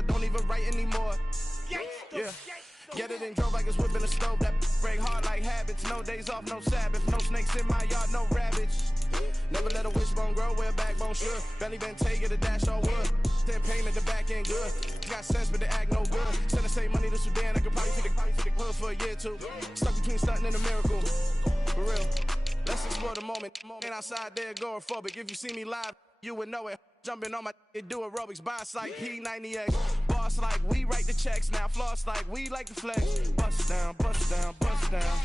I don't even write anymore. Yeah. Get it and drove like it's whipping a stove. That break hard like habits. No days off, no Sabbath. No snakes in my yard, no rabbits. Never let a wishbone grow where a backbone should. Belly been take it, a dash all wood. Then payment, the back end good. Got sense, but they act no good. Send the same money to Sudan. I could probably take the hood for a year or two. Stuck between stunting and a miracle. For real. Let's explore the moment. Ain't outside there agoraphobic. If you see me live, you would know it. Jumping on my do aerobics, boss like P90X. Boss like we write the checks now. Floss like we like the flex. Bust down, bust down, bust down.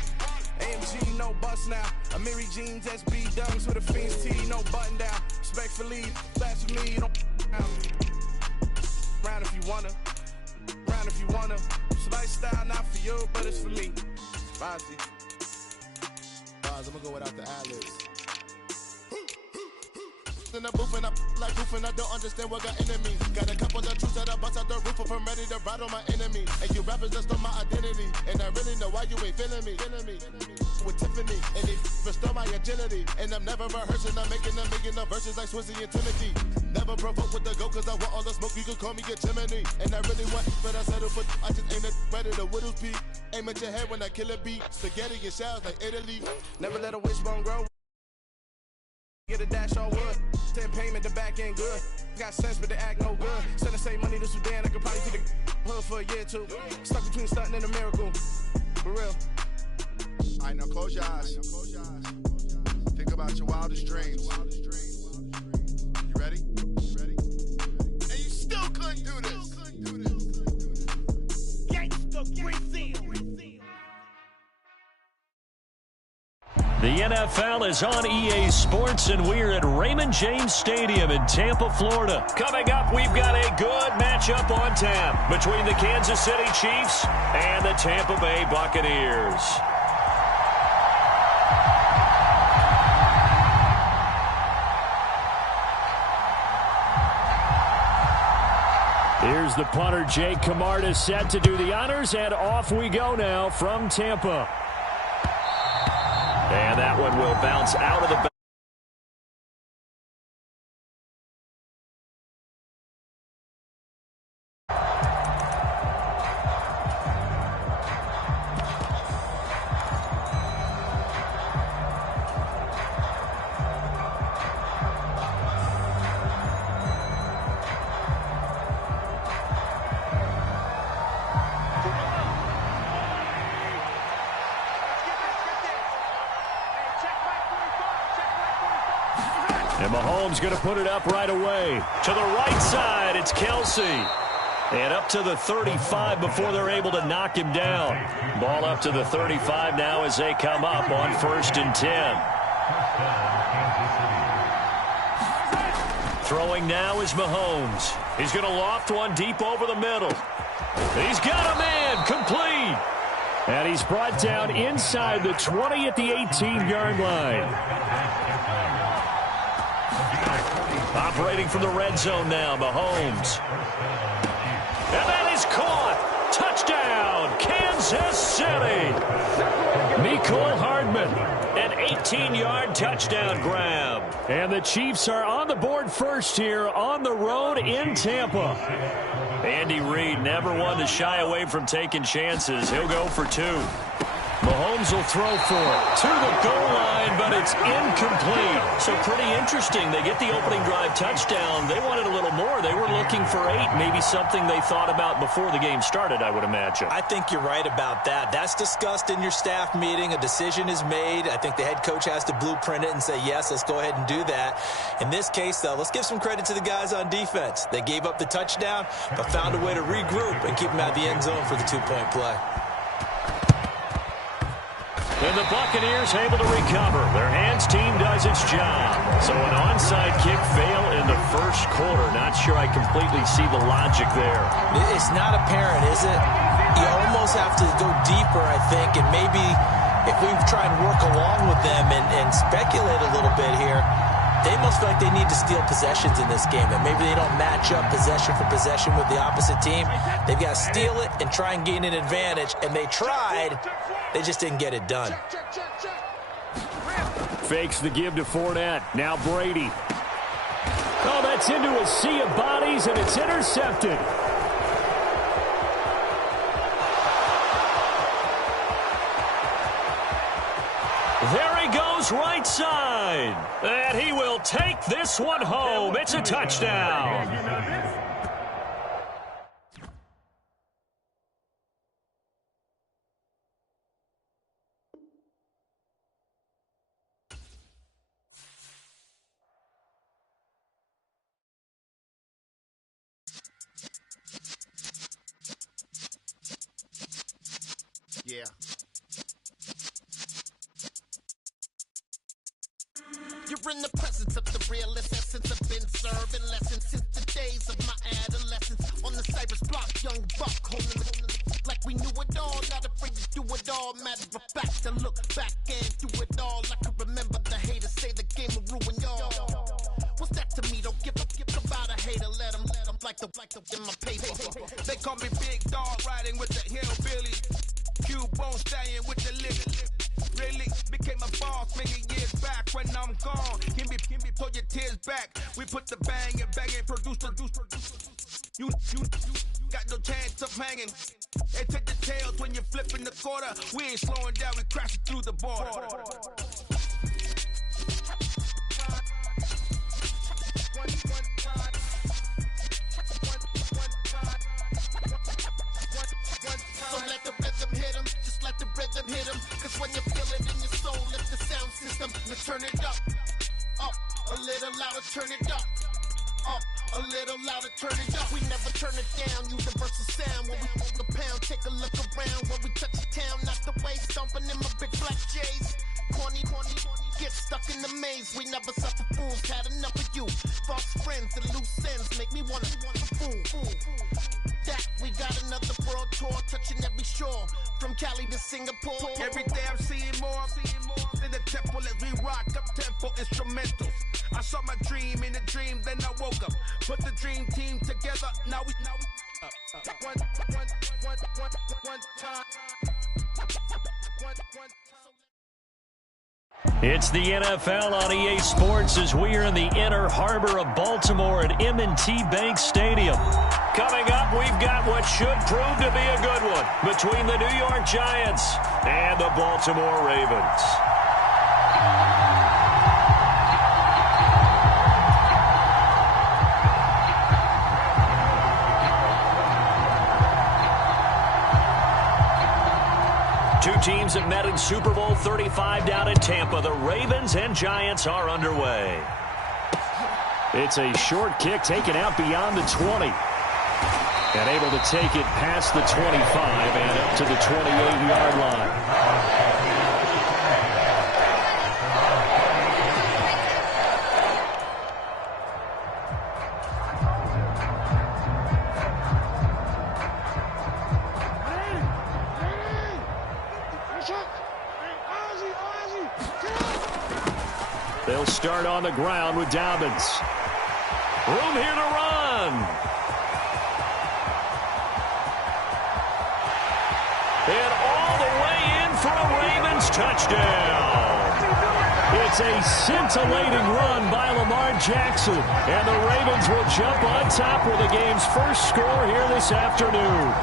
AMG, no bust now. Amiri jeans, SB dunks with a Fiends T, no button down. Respectfully, fast for me, you don't round if you wanna. Round if you wanna. It's lifestyle, not for you, but it's for me. Bonzi. I'm gonna go without the ad-libs. In the booth and I like goofing, I don't understand what got into me. Got a couple of troops that I bust out the roof if I'm ready to ride on my enemy. And you rappers just on my identity, and I really know why you ain't feeling me. With Tiffany, and they restore my agility. And I'm never rehearsing, I'm making verses like Swizzy and Timothy. Never provoke with the go, cause I want all the smoke, you can call me a chimney. And I really want, but I settle for, I just aim it better the Whittles beat. Aim at your head when I kill a beat. Spaghetti and shells like Italy. Never let a wishbone grow. Get a dash all wood. Then payment, the back end good. Got sense, but they act no good. Send the same money to Sudan. I could probably take the hood for a year or two. Stuck between stunting and a miracle. For real. All right, now close your eyes. Think about your wildest dreams. You ready? And you still couldn't do this. Gangsta Brazil. The NFL is on EA Sports, and we're at Raymond James Stadium in Tampa, Florida. Coming up, we've got a good matchup on tap between the Kansas City Chiefs and the Tampa Bay Buccaneers. Here's the punter, Jake Camarda, set to do the honors, and off we go now from Tampa. And that one will bounce out of the And Mahomes going to put it up right away. To the right side, it's Kelsey. And up to the 35 before they're able to knock him down. Ball up to the 35 now as they come up on 1st and 10. Throwing now is Mahomes. He's going to loft one deep over the middle. He's got a man, complete. And he's brought down inside the 20 at the 18-yard line. Operating from the red zone now, Mahomes. And that is caught. Touchdown, Kansas City. Mecole Hardman, an 18-yard touchdown grab. And the Chiefs are on the board first here on the road in Tampa. Andy Reid never one to shy away from taking chances. He'll go for two. Mahomes will throw for it to the goal line, but it's incomplete. So pretty interesting. They get the opening drive touchdown. They wanted a little more. They were looking for 8, maybe something they thought about before the game started, I would imagine. I think you're right about that. That's discussed in your staff meeting. A decision is made. I think the head coach has to blueprint it and say, yes, let's go ahead and do that. In this case, though, let's give some credit to the guys on defense. They gave up the touchdown, but found a way to regroup and keep them out of the end zone for the 2-point play. And the Buccaneers able to recover. Their hands team does its job. So an onside kick fail in the first quarter. Not sure I completely see the logic there. It's not apparent, is it? You almost have to go deeper, I think, and maybe if we try and work along with them and speculate a little bit here, they must feel like they need to steal possessions in this game, and maybe they don't match up possession for possession with the opposite team. They've got to steal it and try and gain an advantage, and they tried. They just didn't get it done. Fakes the give to Fournette. Now Brady. Oh, that's into a sea of bodies, and it's intercepted. goes right side. And he will take this one home. It's a touchdown. Yeah. You're in the presence of the realest essence. I've been serving lessons since the days of my adolescence. On the Cypress block, young buck, holding the like we knew it all. Not afraid to do it all. Matter of fact, to look back and do it all. I can remember the haters say the game will ruin y'all. What's that to me? Don't give about a hater. Let them like the in my paper. They call me Big Dog, riding with the hillbillies. Q-Bone stallion with the lick. Really became a boss many years back. When I'm gone, can be pull your tears back. We put the bang and produce. You got no chance of hanging. They take the tails when you're flipping the quarter. We ain't slowing down, we crashing through the border. So let the rhythm hit him, just let the rhythm hit him. Cause when you feel it in your soul, lift the sound system and turn it up. Up, a little louder, turn it up. Up, a little louder, turn it up. We never turn it down, universal sound. When we move the pound, take a look around. When we touch the town, not the way, stomping in my big black J's. Corny, get stuck in the maze. We never suffer fools, had enough of you. False friends and loose ends make me wanna fool. That we got another world tour, touching every shore, from Cali to Singapore. Every day I'm seeing more in the temple as we rock up tempo instrumentals. I saw my dream in a dream, then I woke up. Put the dream team together, now we one time. It's the NFL on EA Sports as we are in the inner harbor of Baltimore at M&T Bank Stadium. Coming up, we've got what should prove to be a good one between the New York Giants and the Baltimore Ravens. Two teams have met in Super Bowl 35 down in Tampa. The Ravens and Giants are underway. It's a short kick taken out beyond the 20. And able to take it past the 25 and up to the 28-yard line. They'll start on the ground with Dobbins. Room here to run. And all the way in for a Ravens touchdown. It's a scintillating run by Lamar Jackson. And the Ravens will jump on top with the game's first score here this afternoon.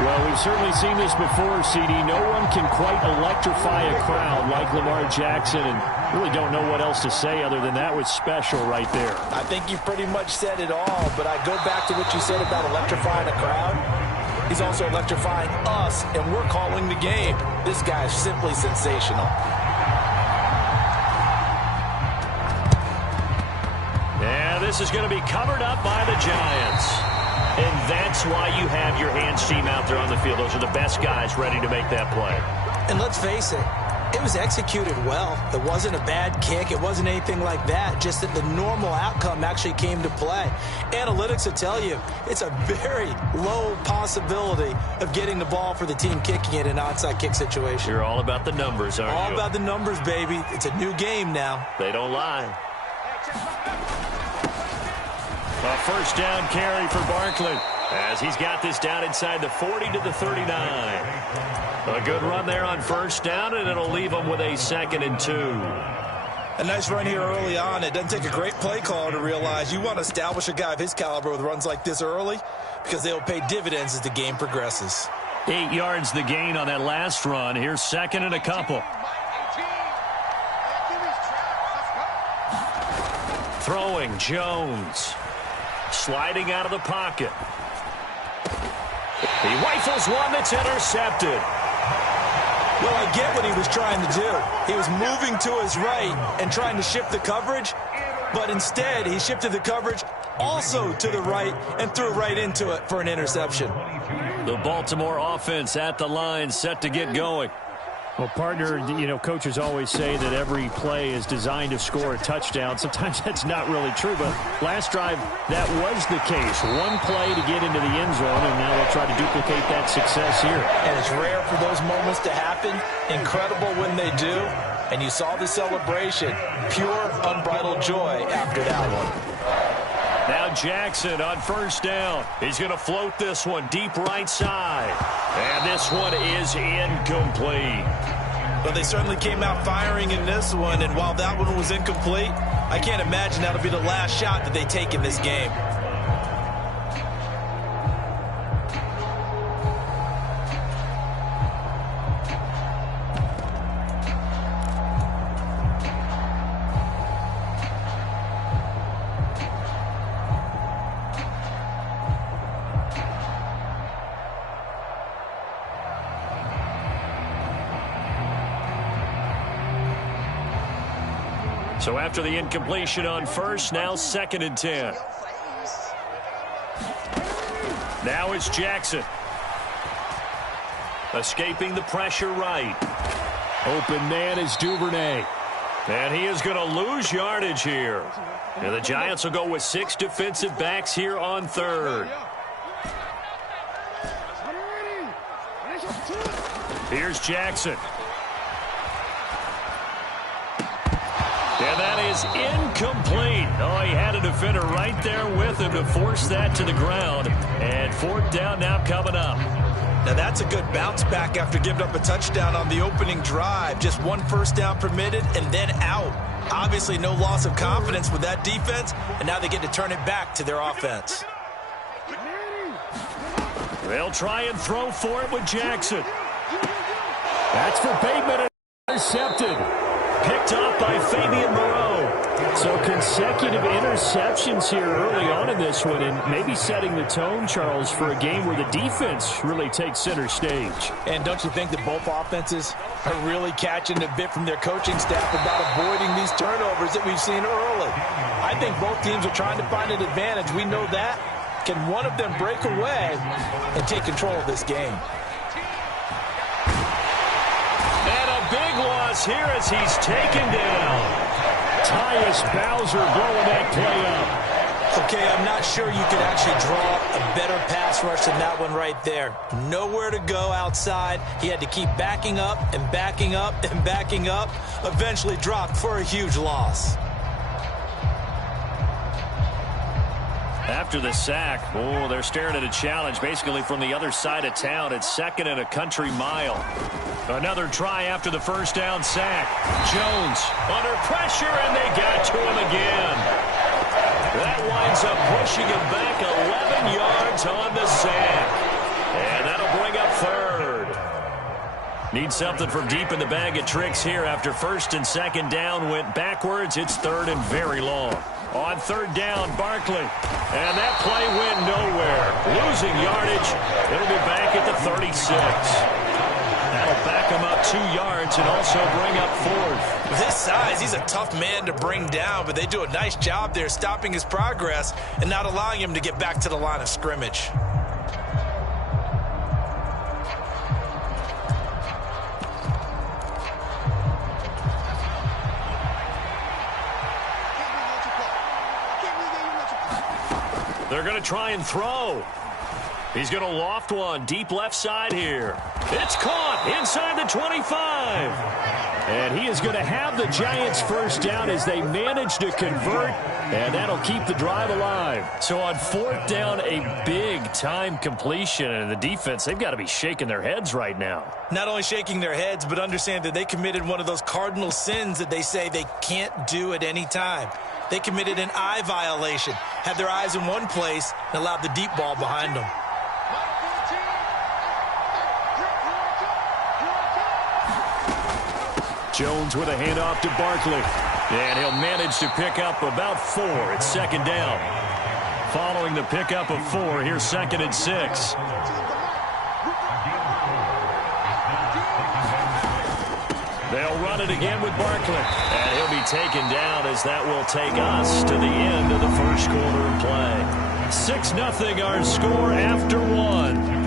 Well, we've certainly seen this before, CD. No one can quite electrify a crowd like Lamar Jackson, and really don't know what else to say other than that was special right there. I think you pretty much said it all, but I go back to what you said about electrifying a crowd. He's also electrifying us, and we're calling the game. This guy is simply sensational. And this is going to be covered up by the Giants. And that's why you have your hands team out there on the field. Those are the best guys ready to make that play. And let's face it, it was executed well. It wasn't a bad kick. It wasn't anything like that. Just that the normal outcome actually came to play. Analytics will tell you it's a very low possibility of getting the ball for the team kicking it in an onside kick situation. You're all about the numbers, aren't you? All about the numbers, baby. It's a new game now. They don't lie. A first down carry for Barkley as he's got this down inside the 40 to the 39. A good run there on first down, and it'll leave them with a 2nd and 2. A nice run here early on. It doesn't take a great play caller to realize you want to establish a guy of his caliber with runs like this early because they'll pay dividends as the game progresses. 8 yards the gain on that last run. Here's 2nd and a couple. Throwing, Jones. Sliding out of the pocket. He rifles one that's intercepted. Well, I get what he was trying to do. He was moving to his right and trying to shift the coverage, but instead he shifted the coverage also to the right and threw right into it for an interception. The Baltimore offense at the line, set to get going. Well, partner, you know, coaches always say that every play is designed to score a touchdown. Sometimes that's not really true, but last drive, that was the case. One play to get into the end zone, and now they'll try to duplicate that success here. And it's rare for those moments to happen. Incredible when they do. And you saw the celebration. Pure, unbridled joy after that one. Now Jackson on first down. He's going to float this one deep right side. And this one is incomplete. But they certainly came out firing in this one, and while that one was incomplete, I can't imagine that'll be the last shot that they take in this game. So after the incompletion on first, now 2nd and 10. Now it's Jackson. Escaping the pressure right. Open man is Duvernay. And he is going to lose yardage here. And the Giants will go with 6 defensive backs here on third. Here's Jackson. And that is incomplete. Oh, he had a defender right there with him to force that to the ground. And 4th down now coming up. Now that's a good bounce back after giving up a touchdown on the opening drive. Just 1 first down permitted and then out. Obviously no loss of confidence with that defense, and now they get to turn it back to their offense. They'll try and throw for it with Jackson. That's for Bateman. Intercepted. Picked up by Fabian Moreau. So consecutive interceptions here early on in this one, and maybe setting the tone, Charles, for a game where the defense really takes center stage. And don't you think that both offenses are really catching a bit from their coaching staff about avoiding these turnovers that we've seen early? I think both teams are trying to find an advantage. We know that. Can one of them break away and take control of this game? Big loss here as he's taken down. Tyus Bowser blowing that play up. Okay, I'm not sure you could actually draw a better pass rush than that one right there. Nowhere to go outside. He had to keep backing up and backing up and backing up. Eventually dropped for a huge loss. After the sack, oh, they're staring at a challenge basically from the other side of town. It's 2nd and a country mile. Another try after the first down sack. Jones under pressure, and they got to him again. That winds up pushing him back 11 yards on the sack. And that'll bring up 3rd. Need something from deep in the bag of tricks here after 1st and 2nd down went backwards. It's 3rd and very long. On 3rd down, Barkley. And that play went nowhere. Losing yardage. It'll be back at the 36. That'll back him up 2 yards and also bring up 4th. With his size, he's a tough man to bring down, but they do a nice job there stopping his progress and not allowing him to get back to the line of scrimmage. They're going to try and throw. He's going to loft one deep left side here. It's caught inside the 25. And he is going to have the Giants first down as they manage to convert, and that'll keep the drive alive. So on 4th down, a big-time completion, and the defense, they've got to be shaking their heads right now. Not only shaking their heads, but understand that they committed one of those cardinal sins that they say they can't do at any time. They committed an eye violation, had their eyes in one place, and allowed the deep ball behind them. Jones with a handoff to Barkley. And he'll manage to pick up about 4. It's second down. Following the pickup of 4, here's 2nd and 6. They'll run it again with Barkley. And he'll be taken down as that will take us to the end of the first quarter of play. 6-0 our score after 1.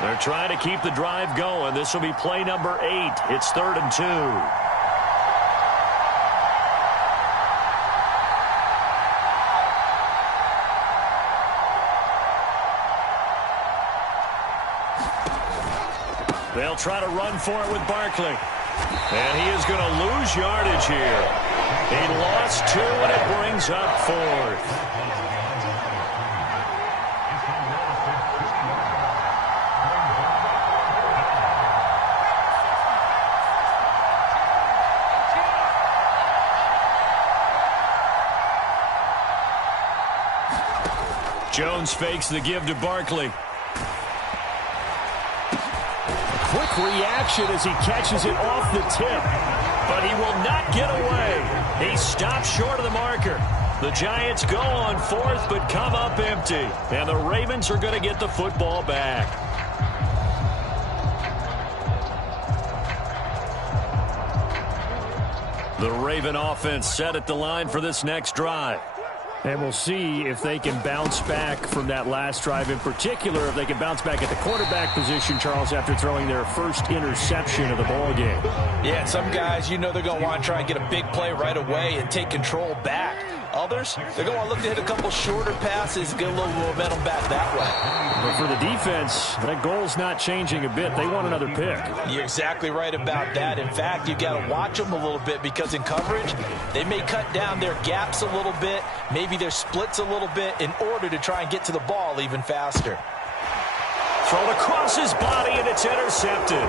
They're trying to keep the drive going. This will be play number 8. It's 3rd and 2. They'll try to run for it with Barkley. And he is going to lose yardage here. He lost 2, and it brings up 4th. Jones fakes the give to Barkley. Quick reaction as he catches it off the tip. But he will not get away. He stops short of the marker. The Giants go on 4th but come up empty. And the Ravens are going to get the football back. The Raven offense set at the line for this next drive. And we'll see if they can bounce back from that last drive, in particular if they can bounce back at the quarterback position, Charles, after throwing their first interception of the ball game. Yeah, some guys, you know they're going to want to try and get a big play right away and take control back. Others, they're going to want to look to hit a couple shorter passes, get a little momentum back that way. But for the defense, that goal's not changing a bit. They want another pick. You're exactly right about that. In fact, you've got to watch them a little bit because in coverage, they may cut down their gaps a little bit, maybe their splits a little bit in order to try and get to the ball even faster. Thrown across his body, and it's intercepted.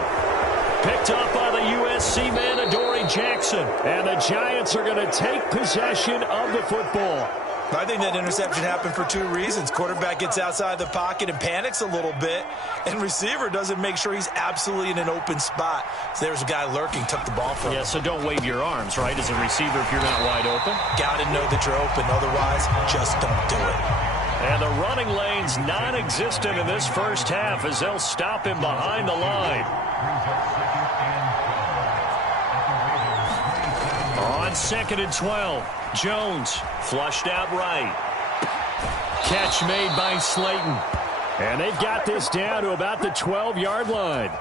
Picked up by the USC man, Adoree Jackson. And the Giants are going to take possession of the football. I think that interception happened for 2 reasons. Quarterback gets outside the pocket and panics a little bit, and receiver doesn't make sure he's absolutely in an open spot. So there's a guy lurking, took the ball from him. Yeah, so don't wave your arms, right, as a receiver if you're not wide open. Got to know that you're open. Otherwise, just don't do it. And the running lane's non-existent in this first half as they'll stop him behind the line. On 2nd and 12, Jones flushed out right. Catch made by Slayton. And they've got this down to about the 12-yard line.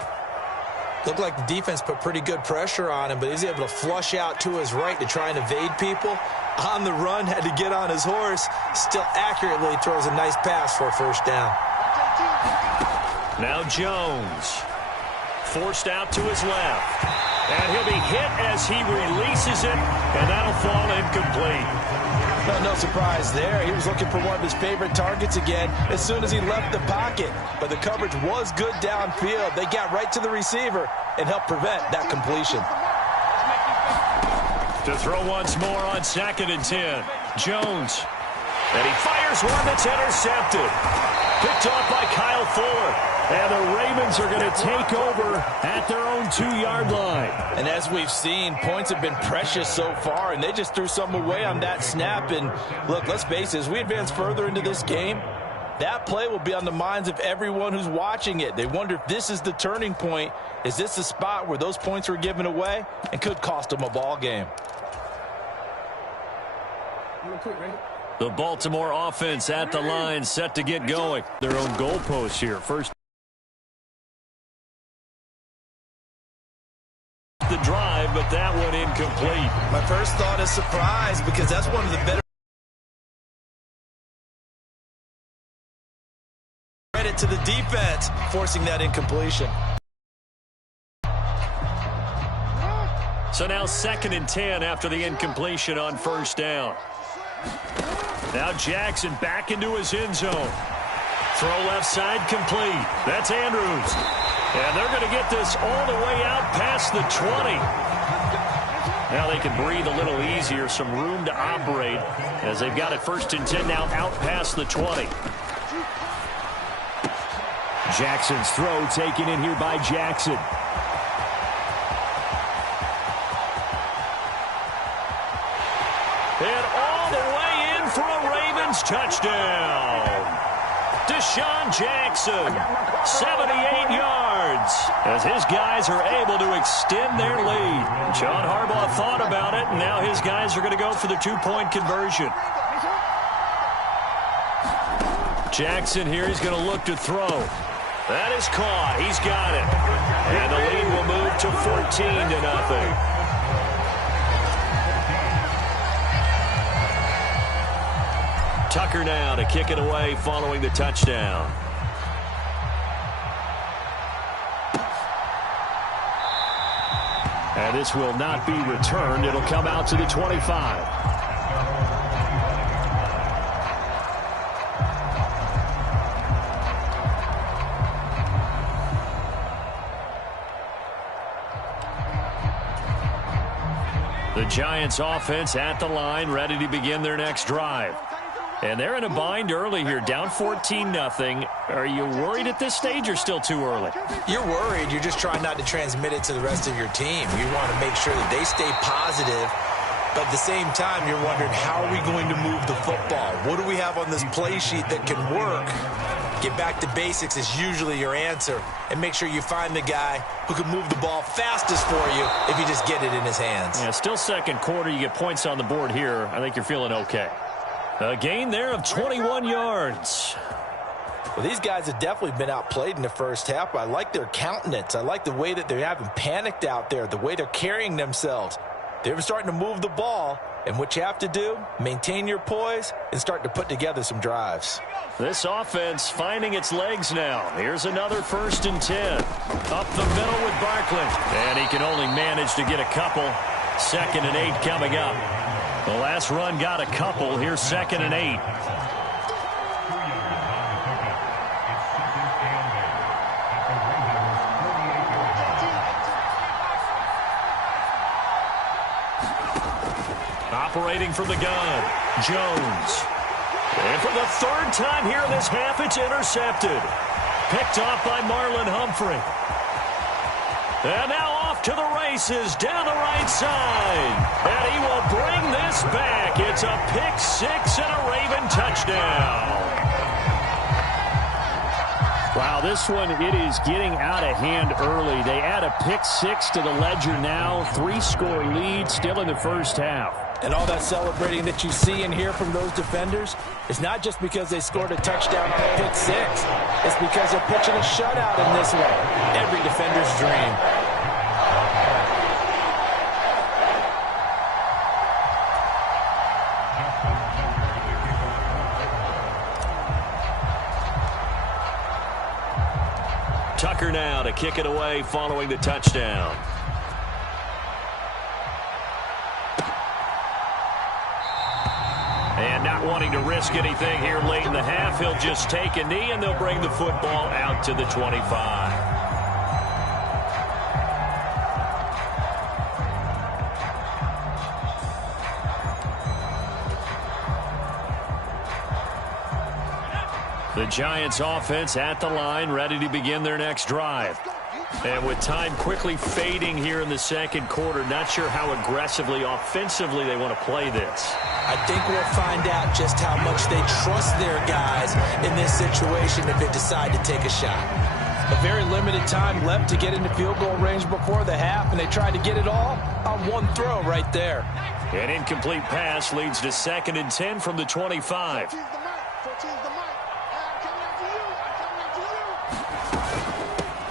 Looked like the defense put pretty good pressure on him, but he's able to flush out to his right to try and evade people. On the run, had to get on his horse. Still accurately throws a nice pass for a first down. Now Jones. Forced out to his left. And he'll be hit as he releases it, and that'll fall incomplete. Well, no surprise there. He was looking for one of his favorite targets again as soon as he left the pocket. But the coverage was good downfield. They got right to the receiver and helped prevent that completion. To throw once more on 2nd and 10. Jones. And he fires one that's intercepted. Picked off by Kyle Fuller. And the Ravens are going to take over at their own 2-yard line. And as we've seen, points have been precious so far, and they just threw some away on that snap. And look, let's face it, as we advance further into this game, that play will be on the minds of everyone who's watching it. They wonder if this is the turning point. Is this the spot where those points were given away and could cost them a ball game? The Baltimore offense at the line, set to get going. Their own goalposts here. First the drive, but that one incomplete. My first thought is surprise because that's one of the better. Credit to the defense forcing that incompletion. So now 2nd and 10 after the incompletion on first down. Now Jackson back into his end zone. Throw left side complete. That's Andrews. And they're going to get this all the way out past the 20. Now they can breathe a little easier, some room to operate as they've got it 1st and 10 now out past the 20. Jackson's throw taken in here by Jackson. touchdown. Deshaun Jackson, 78 yards, as his guys are able to extend their lead. John Harbaugh thought about it, and now his guys are going to go for the two-point conversion. Jackson here, he's going to look to throw. That is caught. He's got it. And the lead will move to 14-0. Tucker now to kick it away following the touchdown. And this will not be returned. It'll come out to the 25. The Giants offense at the line, ready to begin their next drive. And they're in a bind early here, down 14-0. Are you worried at this stage or still too early? You're worried. You're just trying not to transmit it to the rest of your team. You want to make sure that they stay positive, but at the same time, you're wondering, how are we going to move the football? What do we have on this play sheet that can work? Get back to basics is usually your answer, and make sure you find the guy who can move the ball fastest for you if you just get it in his hands. Yeah, still second quarter. You get points on the board here. I think you're feeling okay. A gain there of 21 yards. Well, these guys have definitely been outplayed in the first half. I like their countenance. I like the way that they haven't panicked out there, the way they're carrying themselves. They're starting to move the ball, and what you have to do, maintain your poise and start to put together some drives. This offense finding its legs now. Here's another 1st and 10. Up the middle with Barkley. And he can only manage to get a couple. 2nd and 8 coming up. The last run got a couple. Here's 2nd and 8. Operating from the gun, Jones. And for the 3rd time here in this half, it's intercepted. Picked off by Marlon Humphrey. And now off to the races down the right side. And he will bring this back. It's a pick 6 and a Raven touchdown. Wow, this one, it is getting out of hand early. They add a pick 6 to the ledger now. 3-score lead still in the first half. And all that celebrating that you see and hear from those defenders is not just because they scored a touchdown on a pick 6. It's because they're pitching a shutout in this one. Every defender's dream. Tucker now to kick it away following the touchdown. And not wanting to risk anything here late in the half, he'll just take a knee and they'll bring the football out to the 25. The Giants offense at the line, ready to begin their next drive. And with time quickly fading here in the second quarter, not sure how aggressively, offensively they want to play this. I think we'll find out just how much they trust their guys in this situation if they decide to take a shot. A very limited time left to get into field goal range before the half, and they tried to get it all on one throw right there. An incomplete pass leads to 2nd and 10 from the 25.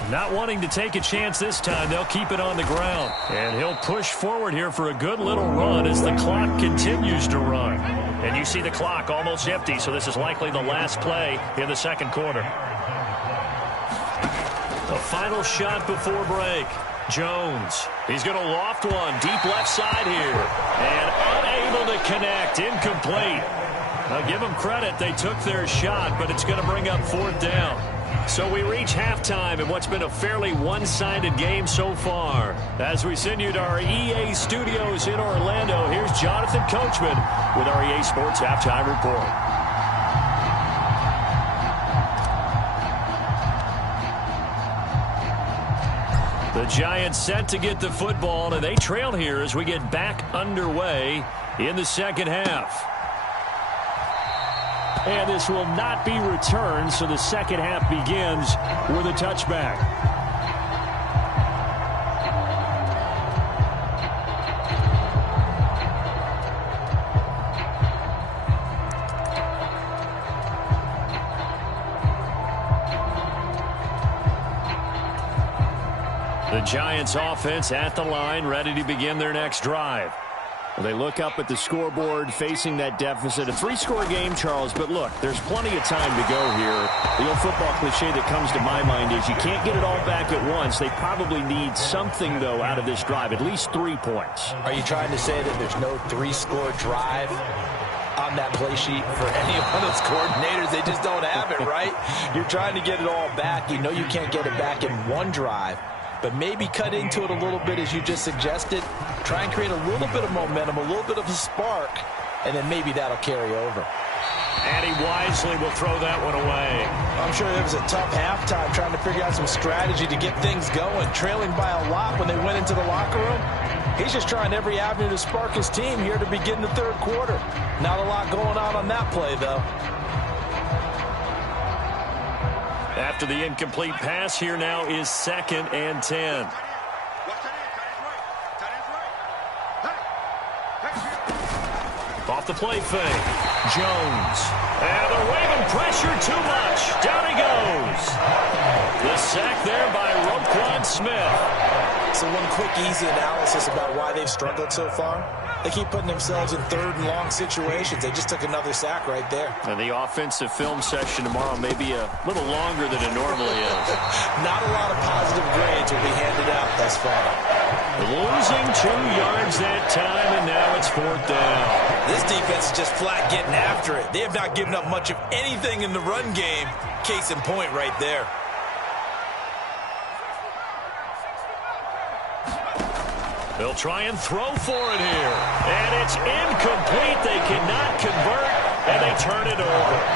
Not wanting to take a chance this time, they'll keep it on the ground. And he'll push forward here for a good little run as the clock continues to run. And you see the clock almost empty, so this is likely the last play in the second quarter. The final shot before break. Jones. He's going to loft one deep left side here. And unable to connect. Incomplete. Now give them credit. They took their shot, but it's going to bring up 4th down. So we reach halftime in what's been a fairly one-sided game so far. As we send you to our EA studios in Orlando, here's Jonathan Coachman with our EA Sports Halftime Report. The Giants set to get the football, and they trail here as we get back underway in the second half. And this will not be returned, so the second half begins with a touchback. The Giants offense at the line, ready to begin their next drive. Well, they look up at the scoreboard facing that deficit. A 3-score game, Charles, but look, there's plenty of time to go here. The old football cliche that comes to my mind is you can't get it all back at once. They probably need something, though, out of this drive, at least 3 points. Are you trying to say that there's no 3-score drive on that play sheet for any one of those coordinators? They just don't have it, right? You're trying to get it all back. You know you can't get it back in one drive. But maybe cut into it a little bit as you just suggested. Try and create a little bit of momentum, a little bit of a spark, and then maybe that'll carry over. And he wisely will throw that one away. I'm sure it was a tough halftime trying to figure out some strategy to get things going. Trailing by a lot when they went into the locker room. He's just trying every avenue to spark his team here to begin the third quarter. Not a lot going on that play, though. After the incomplete pass, here now is 2nd and 10. Off the play fake. Jones. And they're waving pressure too much. Down he goes. The sack there by Roquan Smith. So one quick, easy analysis about why they've struggled so far. They keep putting themselves in 3rd and long situations. They just took another sack right there. And the offensive film session tomorrow may be a little longer than it normally is. Not a lot of positive grades will be handed out thus far. Losing 2 yards that time, and now it's 4th down. This defense is just flat getting after it. They have not given up much of anything in the run game. Case in point right there. They'll try and throw for it here. And it's incomplete. They cannot convert, and they turn it over.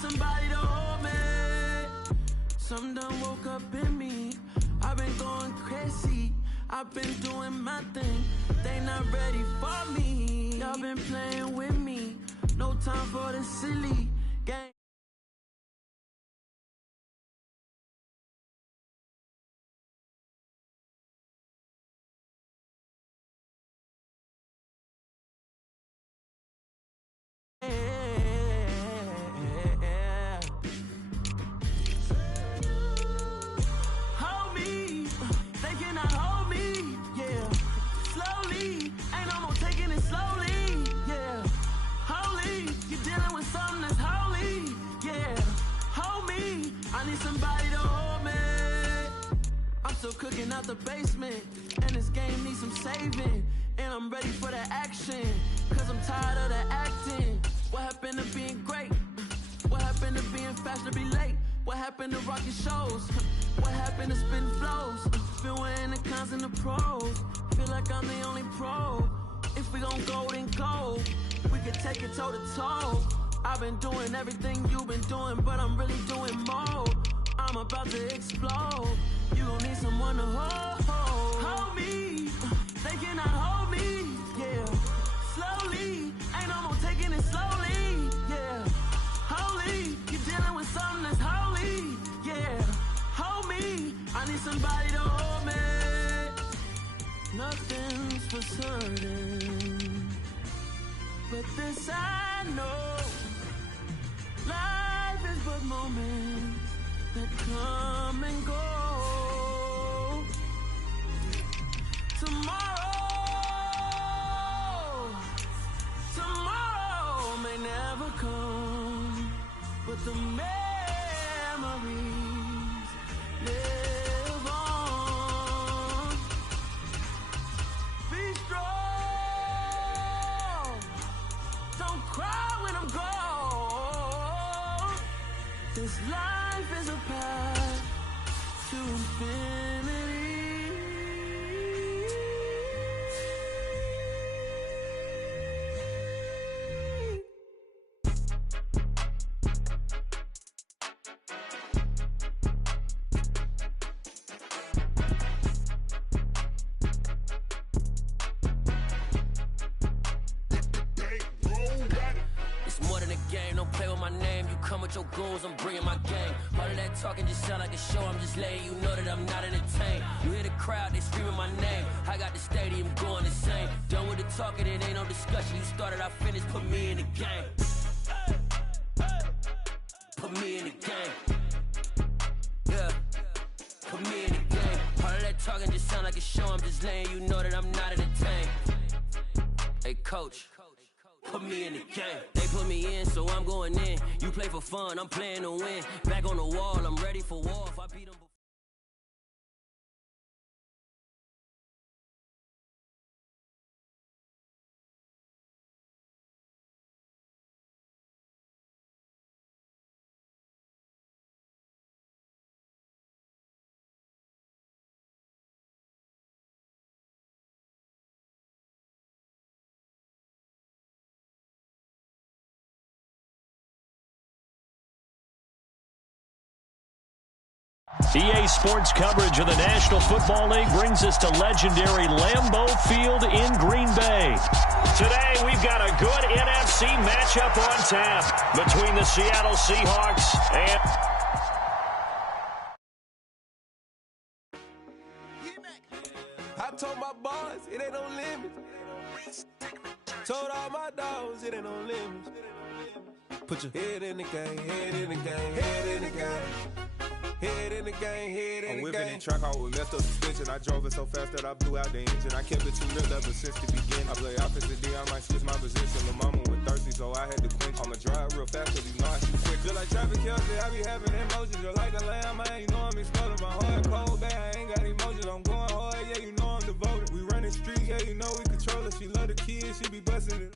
Somebody to hold me. Some done woke up in me. I've been going crazy. I've been doing my thing. They not ready for me. Y'all been playing with me. No time for the silly game. Cooking out the basement, and this game needs some saving. And I'm ready for the action, cause I'm tired of the acting. What happened to being great? What happened to being fashionably late? What happened to rocking shows? What happened to spitting flows? Been wearing the cons and the pros. Feel like I'm the only pro. If we gon' go, then go. We can take it toe to toe. I've been doing everything you've been doing, but I'm really doing more. I'm about to explode. You gon' need someone to hold me. They cannot hold me, yeah. Slowly, ain't no more taking it slowly, yeah. Holy, you're dealing with something that's holy, yeah. Hold me, I need somebody to hold me. Nothing's for certain, but this I know. Life is but moments that come and go. This life is a path to infinity. Don't play with my name, you come with your goons, I'm bringing my gang. All of that talking just sound like a show, I'm just letting you know that I'm not entertained. You hear the crowd, they screaming my name, I got the stadium going insane. Done with the talking, it ain't no discussion, you started, I finished, put me in the game. Put me in the game. Yeah, put me in the game. All of that talking just sound like a show, I'm just letting you know that I'm not entertained. Hey coach, put me in the game. They put me in, so I'm going in. You play for fun, I'm playing to win. Back on the wall, I'm ready for war. If I beat them. EA Sports coverage of the National Football League brings us to legendary Lambeau Field in Green Bay. Today, we've got a good NFC matchup on tap between the Seattle Seahawks and... I told my boys it ain't no limits. Told all my dogs it ain't no limits. Put your head in the game, head in the game, head in the game. Head in the game, head in the game. I'm whipping in track out with messed up suspension. I drove it so fast that I blew out the engine. I kept it too lit ever since the beginning. I play opposite D, I might switch my position. The mama was thirsty, so I had to quench. I'ma drive real fast, cause you know I shoot quick. Just like traffic Kelsey, I be having emotions. Just like a lamb, man, you know I'm exploding. My heart cold, bad, I ain't got emotions. I'm going hard, yeah, you know I'm devoted. We running streets, yeah, you know we control it. She love the kids, she be busting it.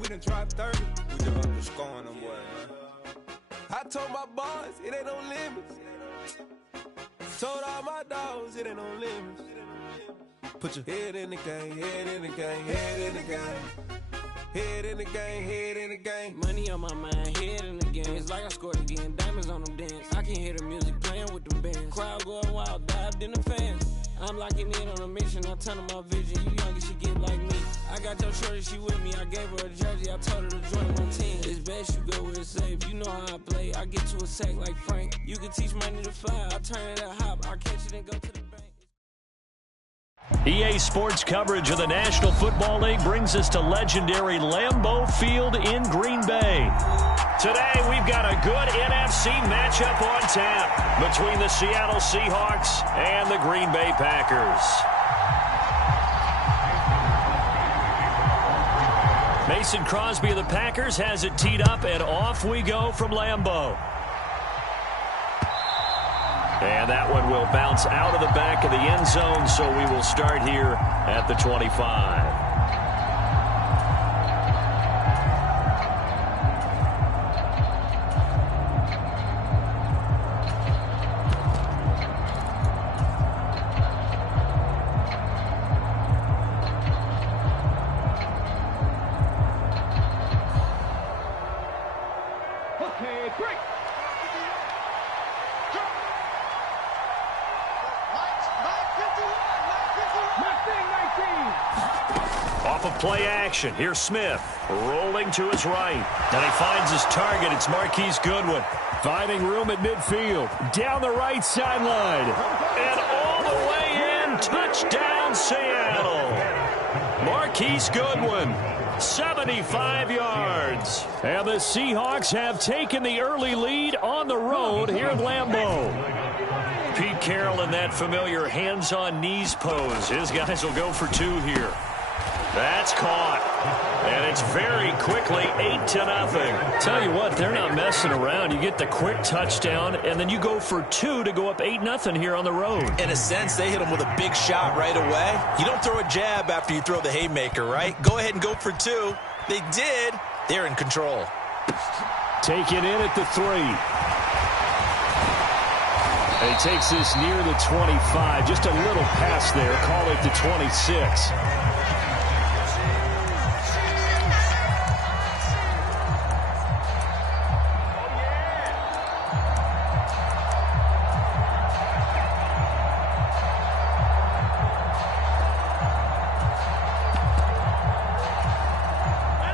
We done dropped 30. We just underscoring them, boy, man. I told my boys it ain't no limits. Told all my dogs it ain't no limits. Put your head in the game, head in the game, head in the game. Head in the game, head in the game. Money on my mind, head in the game. It's like I scored again, diamonds on them dance. I can hear the music playing with them bands. Crowd going wild, dived in the fans. I'm locking in on a mission, I'm turning my vision. You young, she get like me. I got your shorty, she with me. I gave her a jersey, I told her to join my team. It's best you go where it's safe. You know how I play. I get to a sack like Frank. You can teach money to fly. I turn it a hop. I catch it and go to the bank. EA Sports coverage of the National Football League brings us to legendary Lambeau Field in Green Bay. Today, we've got a good NFC matchup on tap between the Seattle Seahawks and the Green Bay Packers. Mason Crosby of the Packers has it teed up, and off we go from Lambeau. And that one will bounce out of the back of the end zone, so we will start here at the 25. Okay, great. Off of play action, here's Smith, rolling to his right. And he finds his target, it's Marquise Goodwin. Finding room at midfield, down the right sideline. And all the way in, touchdown Seattle. Marquise Goodwin, 75 yards. And the Seahawks have taken the early lead on the road here at Lambeau. Pete Carroll in that familiar hands-on knees pose. His guys will go for two here. That's caught. And it's very quickly 8-0. Tell you what, they're not messing around. You get the quick touchdown, and then you go for 2 to go up 8-0 here on the road. In a sense, they hit him with a big shot right away. You don't throw a jab after you throw the haymaker, right? Go ahead and go for 2. They did. They're in control. Taken in at the 3. And he takes this near the 25. Just a little pass there. Call it the 26.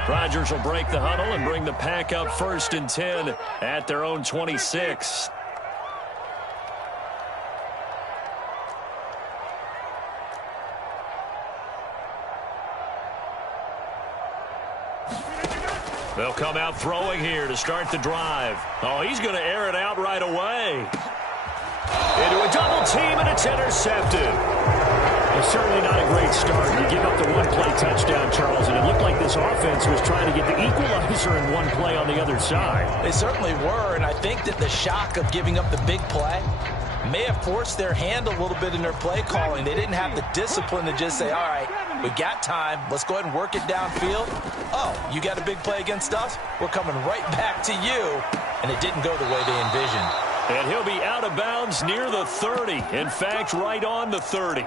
Rodgers will break the huddle and bring the pack up 1st and 10 at their own 26. They'll come out throwing here to start the drive. Oh, he's going to air it out right away. Into a double team, and it's intercepted. It's certainly not a great start. You give up the one-play touchdown, Charles, and it looked like this offense was trying to get the equalizer in one play on the other side. They certainly were, and I think that the shock of giving up the big play may have forced their hand a little bit in their play calling. They didn't have the discipline to just say, all right, we got time. Let's go ahead and work it downfield. Oh, you got a big play against us? We're coming right back to you. And it didn't go the way they envisioned. And he'll be out of bounds near the 30. In fact, right on the 30.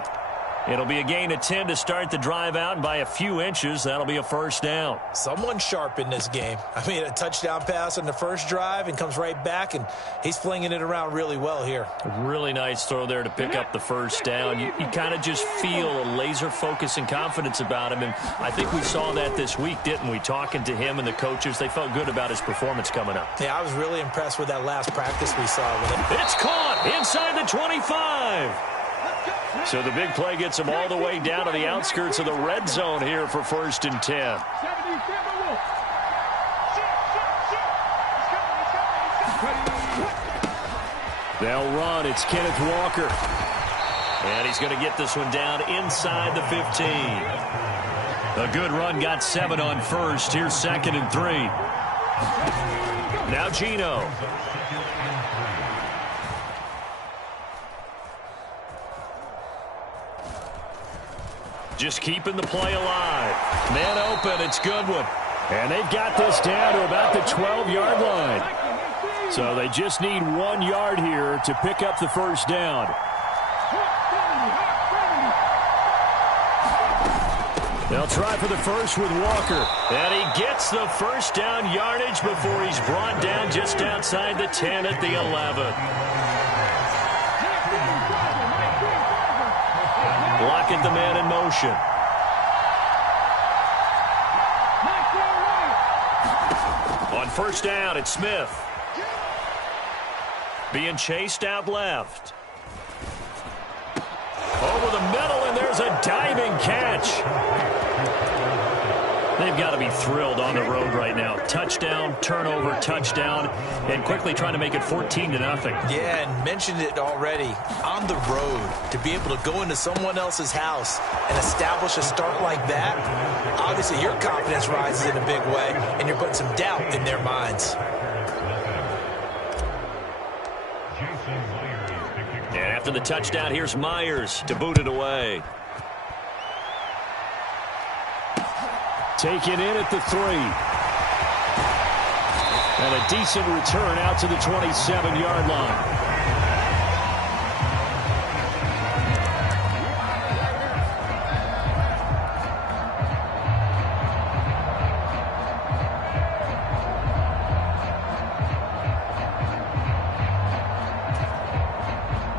It'll be a gain of 10 to start the drive out, and by a few inches, that'll be a 1st down. Someone sharp in this game. I mean, a touchdown pass on the first drive and comes right back, and he's flinging it around really well here. Really nice throw there to pick up the 1st down. You kind of just feel a laser focus and confidence about him, and I think we saw that this week, didn't we? Talking to him and the coaches, they felt good about his performance coming up. Yeah, I was really impressed with that last practice we saw with him. It's caught inside the 25. So the big play gets him all the way down to the outskirts of the red zone here for 1st and 10. They'll run. It's Kenneth Walker. And he's going to get this one down inside the 15. A good run, got 7 on 1st. Here's 2nd and 3. Now Gino. Just keeping the play alive. Man open, it's Goodwin. And they've got this down to about the 12-yard line. So they just need 1 yard here to pick up the 1st down. They'll try for the 1st with Walker. And he gets the 1st down yardage before he's brought down just outside the 10 at the 11. Lockett, the man in motion. On 1st down, it's Smith. Being chased out left. Over the middle, and there's a diving catch. They've got to be thrilled on the road right now. Touchdown, turnover, touchdown, and quickly trying to make it 14-0. Yeah, and mentioned it already. On the road, to be able to go into someone else's house and establish a start like that, obviously your confidence rises in a big way, and you're putting some doubt in their minds. And after the touchdown, here's Myers to boot it away. Taken in at the 3. And a decent return out to the 27-yard line.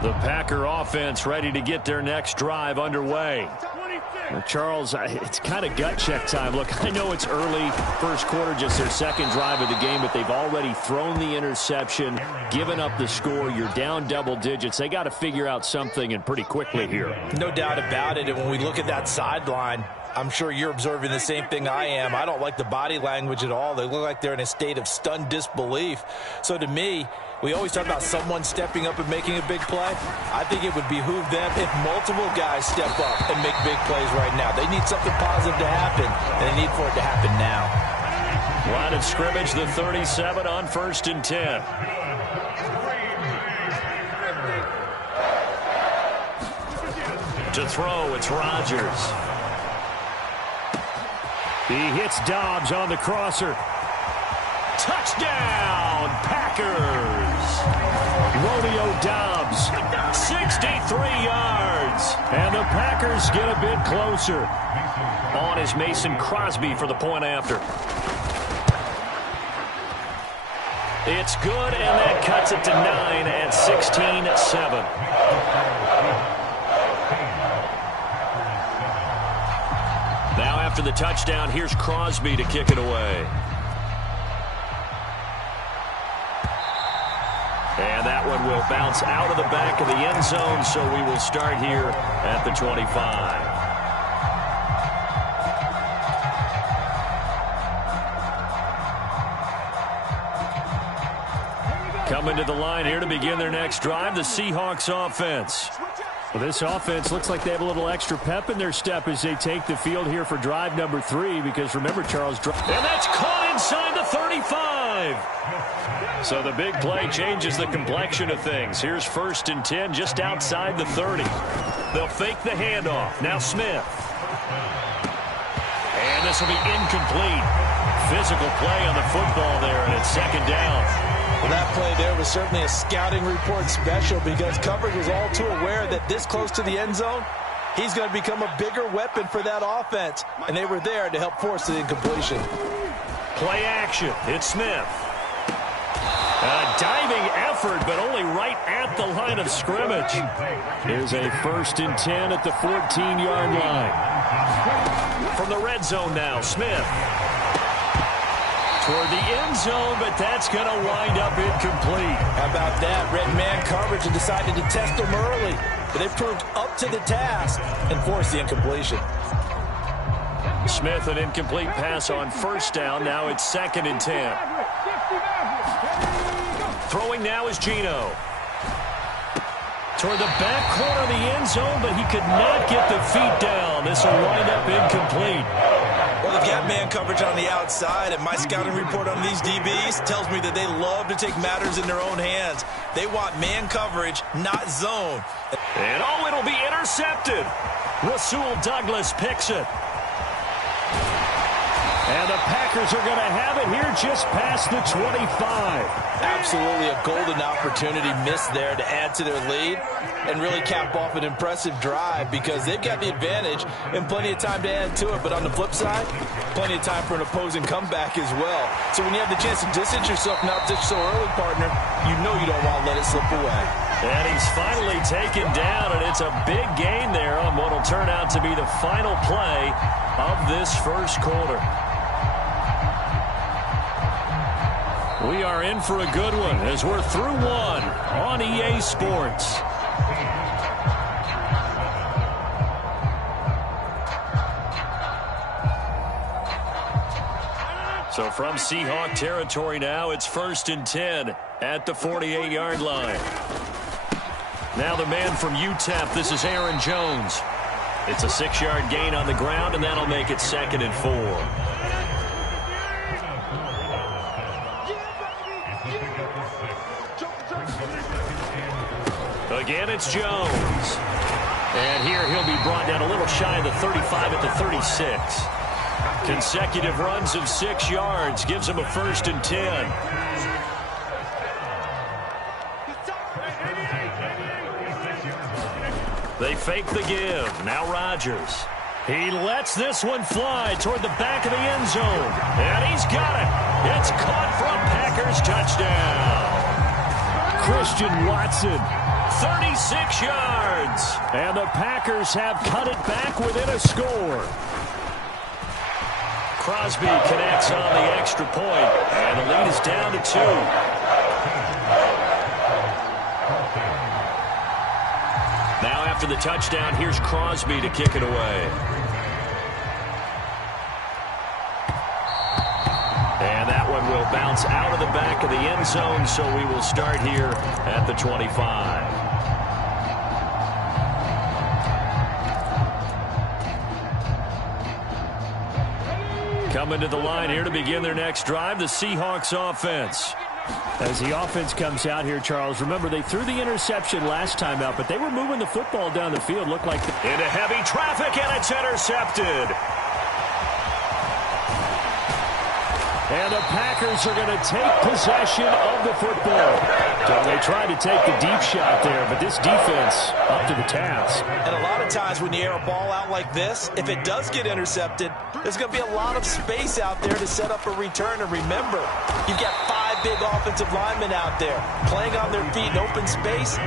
The Packer offense ready to get their next drive underway. Charles, it's kind of gut check time. Look, I know it's early, 1st quarter, just their 2nd drive of the game, but they've already thrown the interception, given up the score. You're down double digits. They got to figure out something, and pretty quickly here. No doubt about it. And when we look at that sideline, I'm sure you're observing the same thing I am. I don't like the body language at all. They look like they're in a state of stunned disbelief. So to me, We always talk about someone stepping up and making a big play. I think it would behoove them if multiple guys step up and make big plays right now. They need something positive to happen, and they need for it to happen now. Line of scrimmage, the 37 on 1st and 10. To throw, it's Rodgers. He hits Dobbs on the crosser. Touchdown, Packers! Romeo Dobbs, 63 yards. and the Packers get a bit closer. On is Mason Crosby for the point after. It's good, and that cuts it to 9 at 16-7. Now after the touchdown, here's Crosby to kick it away. And that one will bounce out of the back of the end zone, so we will start here at the 25. Coming to the line here to begin their next drive, the Seahawks offense. Well, this offense looks like they have a little extra pep in their step as they take the field here for drive number 3, because remember, Charles... And that's caught inside the 35. So the big play changes the complexion of things. Here's 1st and 10 just outside the 30. They'll fake the handoff. Now Smith. And this will be incomplete. Physical play on the football there, and it's 2nd down. Well, that play there was certainly a scouting report special, because coverage was all too aware that this close to the end zone, he's going to become a bigger weapon for that offense, and they were there to help force the incompletion. Play action. It's Smith. A diving effort, but only right at the line of scrimmage. Here's a 1st and 10 at the 14-yard line. From the red zone now, Smith. Toward the end zone, but that's going to wind up incomplete. How about that? Red man coverage and decided to test them early, but they proved up to the task and forced the incompletion. Smith, an incomplete pass on 1st down. Now it's 2nd and 10. Throwing now is Geno. Toward the back corner of the end zone, but he could not get the feet down. This will wind up incomplete. Well, they've got man coverage on the outside, and my scouting report on these DBs tells me that they love to take matters in their own hands. They want man coverage, not zone. And oh, it'll be intercepted. Rasul Douglas picks it. And the Packers are going to have it here just past the 25. Absolutely a golden opportunity missed there to add to their lead and really cap off an impressive drive, because they've got the advantage and plenty of time to add to it. But on the flip side, plenty of time for an opposing comeback as well. So when you have the chance to distance yourself not just so early, partner, you know you don't want to let it slip away. And he's finally taken down, and it's a big gain there on what will turn out to be the final play of this 1st quarter. We are in for a good one as we're through one on EA Sports. So from Seahawk territory now, it's 1st and 10 at the 48-yard line. Now the man from UTEP, this is Aaron Jones. It's a 6-yard gain on the ground, and that'll make it 2nd and 4. Again, it's Jones. And here he'll be brought down a little shy of the 35 at the 36. Consecutive runs of 6 yards gives him a 1st and 10. They fake the give. Now Rodgers. He lets this one fly toward the back of the end zone. And he's got it. It's caught for a Packers touchdown. Christian Watson. 36 yards. And the Packers have cut it back within a score. Crosby connects on the extra point, and the lead is down to 2. Now after the touchdown, here's Crosby to kick it away. And that one will bounce out of the back of the end zone, so we will start here at the 25. Coming to the line here to begin their next drive, the Seahawks offense. As the offense comes out here, Charles, remember they threw the interception last time out, but they were moving the football down the field. Looked like into heavy traffic, and it's intercepted. And the Packers are going to take possession of the football. So they tried to take the deep shot there, but this defense up to the task. And a lot of times when you air a ball out like this, if it does get intercepted, there's going to be a lot of space out there to set up a return. And remember, you've got 5 big offensive linemen out there playing on their feet in open space.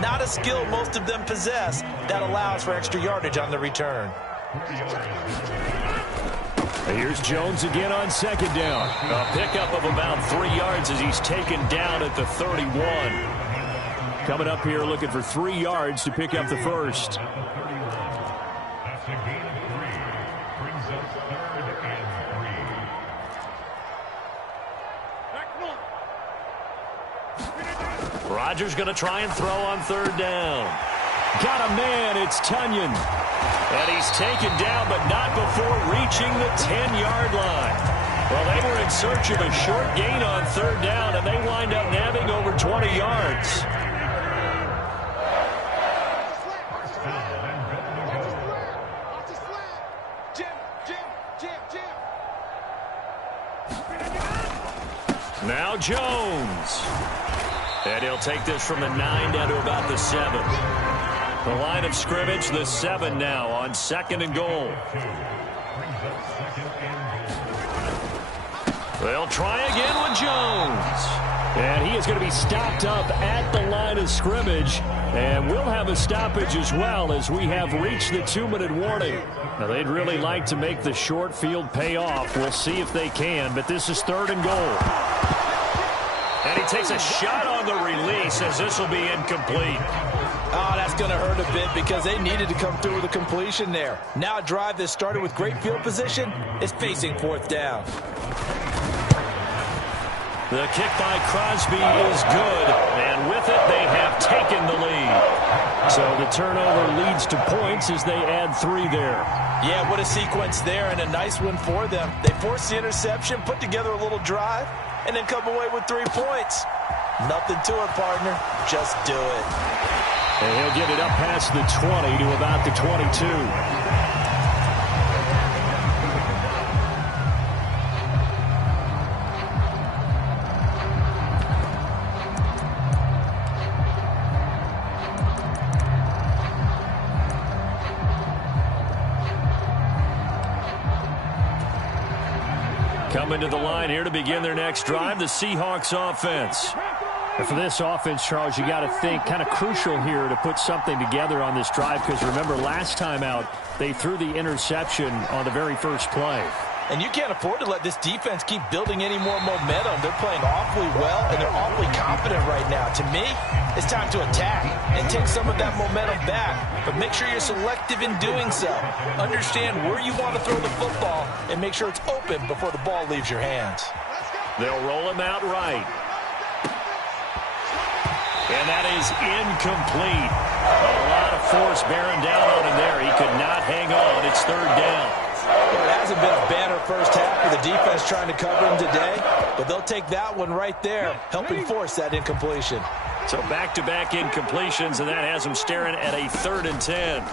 Not a skill most of them possess that allows for extra yardage on the return. Here's Jones again on second down. A pickup of about 3 yards as he's taken down at the 31. Coming up here looking for 3 yards to pick up the first. Rodgers going to try and throw on third down. Got a man, it's Tunyon. And he's taken down, but not before reaching the 10-yard line. Well, they were in search of a short gain on third down, and they wind up nabbing over 20 yards. Now Jones. And he'll take this from the 9 down to about the 7. The line of scrimmage, the 7 now on second and goal. They'll try again with Jones. And he is going to be stopped up at the line of scrimmage. And we'll have a stoppage as well as we have reached the 2-minute warning. Now, they'd really like to make the short field pay off. We'll see if they can, but this is third and goal. And he takes a shot on the release as this will be incomplete. Oh, that's going to hurt a bit because they needed to come through with a completion there. Now a drive that started with great field position is facing fourth down. The kick by Crosby is good, and with it they have taken the lead. So the turnover leads to points as they add 3 there. Yeah, what a sequence there, and a nice one for them. They forced the interception, put together a little drive, and then come away with 3 points. Nothing to it, partner. Just do it. And he'll get it up past the 20 to about the 22. Coming to the line here to begin their next drive, the Seahawks offense. And for this offense, Charles, you got to think kind of crucial here to put something together on this drive because remember last time out they threw the interception on the very first play. And you can't afford to let this defense keep building any more momentum. They're playing awfully well, and they're awfully confident right now. To me, it's time to attack and take some of that momentum back. But make sure you're selective in doing so. Understand where you want to throw the football and make sure it's open before the ball leaves your hands. They'll roll him out right. And that is incomplete. A lot of force bearing down on him there. He could not hang on. It's third down. Well, it hasn't been a banner first half for the defense trying to cover him today, but they'll take that one right there, helping force that incompletion. So back-to-back incompletions, and that has them staring at a 3rd and 10.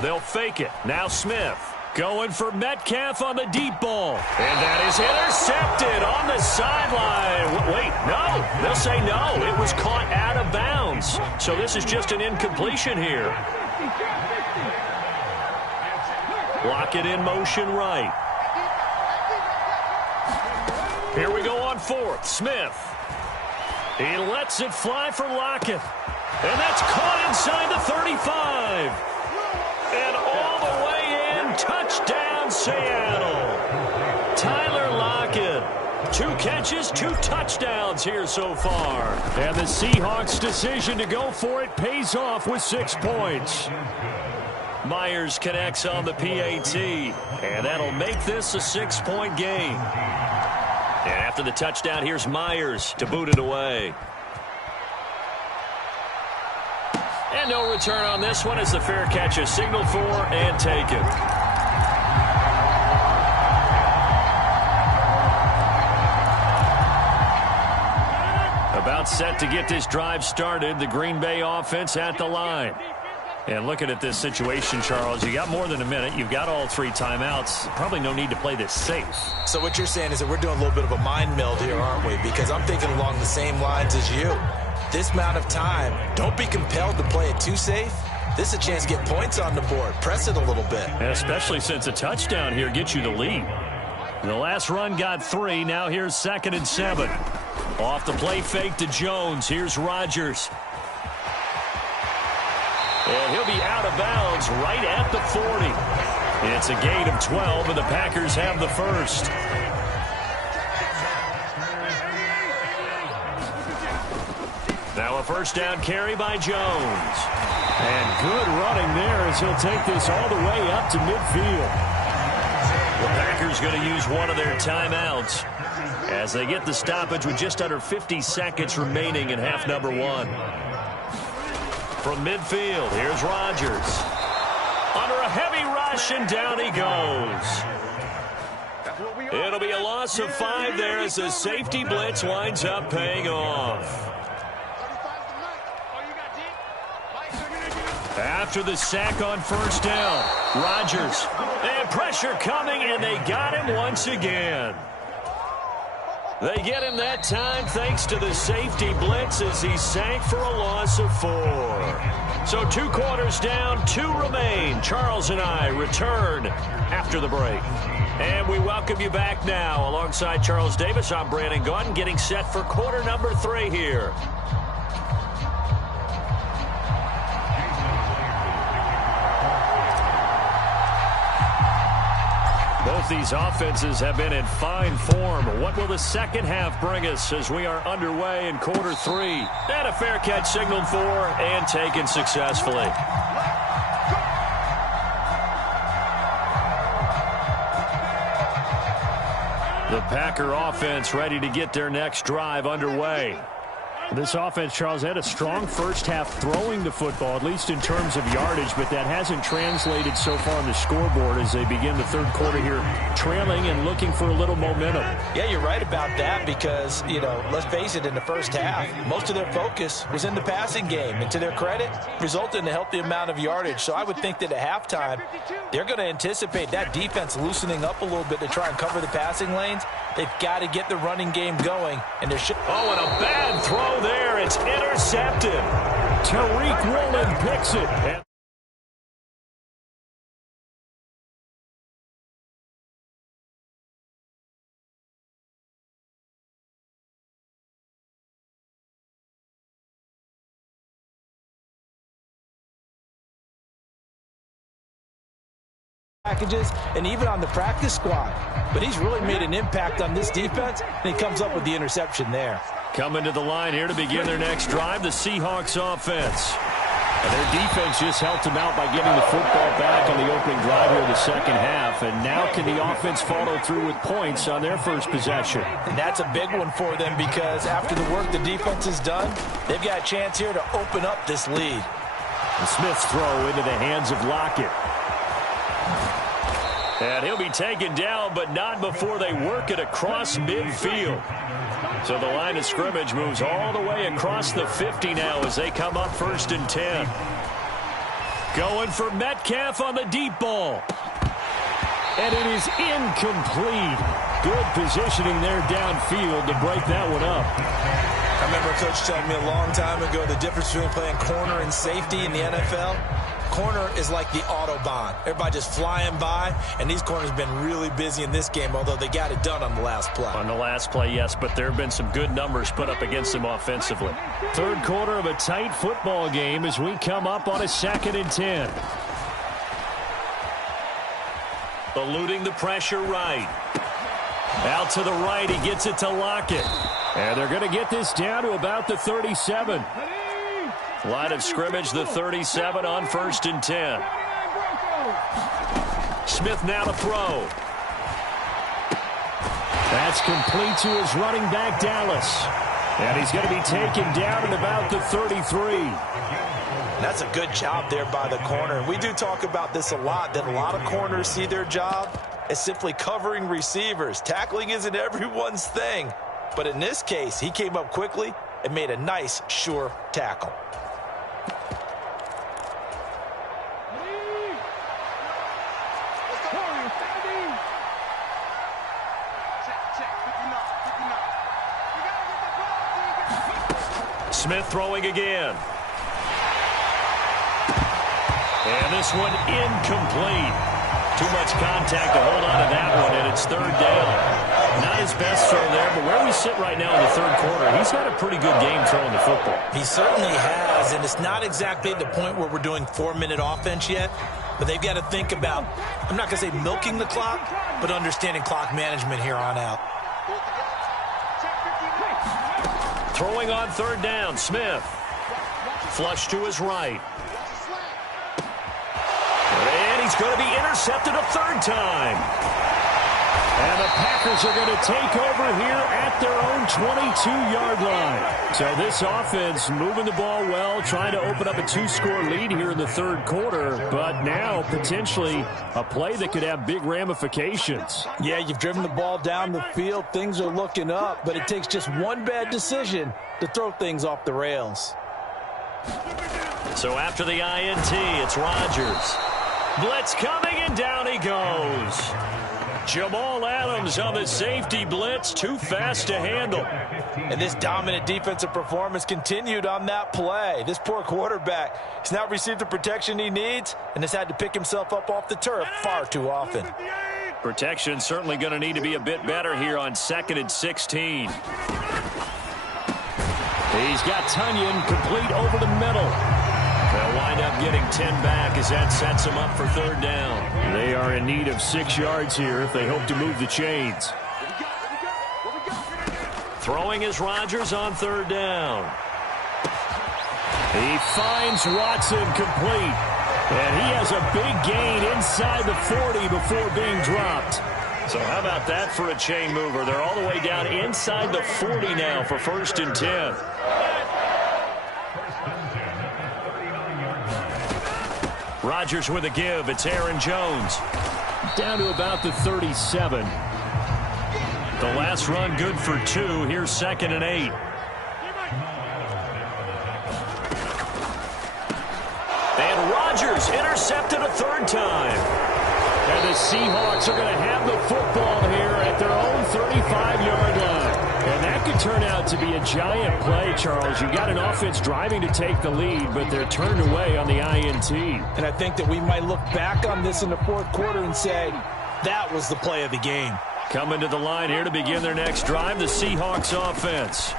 They'll fake it. Now Smith going for Metcalf on the deep ball. And that is intercepted on the sideline. Wait, no. They'll say no. It was caught out of bounds. So this is just an incompletion here. Lockett in motion right. Here we go on 4th. Smith. He lets it fly for Lockett. And that's caught inside the 35. And all the way in. Touchdown, Seattle. Tyler Lockett. 2 catches, 2 touchdowns here so far. And the Seahawks' decision to go for it pays off with 6 points. Myers connects on the PAT, and that'll make this a 6-point game. And after the touchdown, here's Myers to boot it away. And no return on this one as the fair catch is signaled for and taken. About set to get this drive started. The Green Bay offense at the line. And looking at this situation, Charles, you got more than a minute. You've got all 3 timeouts. Probably no need to play this safe. So what you're saying is that we're doing a little bit of a mind meld here, aren't we? Because I'm thinking along the same lines as you. This amount of time, don't be compelled to play it too safe. This is a chance to get points on the board. Press it a little bit. And especially since a touchdown here gets you the lead. The last run got 3. Now here's 2nd and 7. Off the play fake to Jones. Here's Rodgers. And he'll be out of bounds right at the 40. It's a gain of 12, and the Packers have the first. Now a first down carry by Jones. And good running there as he'll take this all the way up to midfield. The Packers going to use one of their timeouts as they get the stoppage with just under 50 seconds remaining in half number 1. From midfield, here's Rodgers. Under a heavy rush, and down he goes. It'll be a loss of 5 there as the safety blitz winds up paying off. After the sack on first down, Rodgers. And pressure coming, and they got him once again. They get him that time thanks to the safety blitz as he sank for a loss of 4. So 2 quarters down, 2 remain. Charles and I return after the break. And we welcome you back now. Alongside Charles Davis, I'm Brandon Gaudin, getting set for quarter number 3 here. Both these offenses have been in fine form. What will the second half bring us as we are underway in quarter 3? And a fair catch signaled for and taken successfully. The Packer offense ready to get their next drive underway. This offense, Charles, had a strong first half throwing the football, at least in terms of yardage, but that hasn't translated so far on the scoreboard as they begin the third quarter here, trailing and looking for a little momentum. Yeah, you're right about that because, let's face it, in the first half, most of their focus was in the passing game. And to their credit, resulted in a healthy amount of yardage. So I would think that at halftime, they're going to anticipate that defense loosening up a little bit to try and cover the passing lanes. They've got to get the running game going. And and a bad throw there. It's intercepted. Tariq Woolen picks it. Packages and even on the practice squad. But he's really made an impact on this defense, and he comes up with the interception there. Coming to the line here to begin their next drive, the Seahawks offense. And their defense just helped them out by getting the football back on the opening drive here in the second half. And now can the offense follow through with points on their first possession? And that's a big one for them because after the work the defense has done, they've got a chance here to open up this lead. And Smith's throw into the hands of Lockett. And he'll be taken down, but not before they work it across midfield. So the line of scrimmage moves all the way across the 50 now as they come up 1st and 10. Going for Metcalf on the deep ball. And it is incomplete. Good positioning there downfield to break that one up. I remember a coach telling me a long time ago the difference between playing corner and safety in the NFL. Corner is like the Autobahn. Everybody just flying by, and these corners have been really busy in this game, although they got it done on the last play. On the last play, yes, but there have been some good numbers put up against them offensively. Third quarter of a tight football game as we come up on a 2nd and 10. Eluding the pressure right. Out to the right, he gets it to Lockett. And they're going to get this down to about the 37. Line of scrimmage, the 37 on 1st and 10. Smith now to throw. That's complete to his running back, Dallas. And he's going to be taken down at about the 33. That's a good job there by the corner. We do talk about this a lot, that a lot of corners see their job as simply covering receivers. Tackling isn't everyone's thing. But in this case, he came up quickly and made a nice, sure tackle. Smith throwing again. And this one incomplete. Too much contact to hold on to that one, and it's third down. Not his best throw there, but where we sit right now in the third quarter, he's had a pretty good game throwing the football. He certainly has, and it's not exactly at the point where we're doing 4-minute offense yet, but they've got to think about, I'm not going to say milking the clock, but understanding clock management here on out. Throwing on third down, Smith. Flush to his right. And he's going to be intercepted a third time. And the Packers are going to take over here at their own 22-yard line. So this offense moving the ball well, trying to open up a 2-score lead here in the third quarter. But now potentially a play that could have big ramifications. Yeah, you've driven the ball down the field. Things are looking up, but it takes just one bad decision to throw things off the rails. So after the INT, it's Rodgers. Blitz coming, and down he goes. Jamal Adams on the safety blitz, too fast to handle. And this dominant defensive performance continued on that play. This poor quarterback has not received the protection he needs and has had to pick himself up off the turf far too often. Protection certainly going to need to be a bit better here on 2nd and 16. He's got Tunyon complete over the middle. They'll wind up getting 10 back as that sets them up for third down. They are in need of 6 yards here if they hope to move the chains. Throwing is Rodgers on third down. He finds Watson complete. And he has a big gain inside the 40 before being dropped. So how about that for a chain mover? They're all the way down inside the 40 now for 1st and 10. Rodgers with a give. It's Aaron Jones. Down to about the 37. The last run good for 2. Here's 2nd and 8. And Rodgers intercepted a third time. And the Seahawks are going to have the football here at their own 35-yard line. And that could turn out to be a giant play, Charles. You've got an offense driving to take the lead, but they're turned away on the INT. And I think that we might look back on this in the fourth quarter and say, that was the play of the game. Coming to the line here to begin their next drive, the Seahawks offense.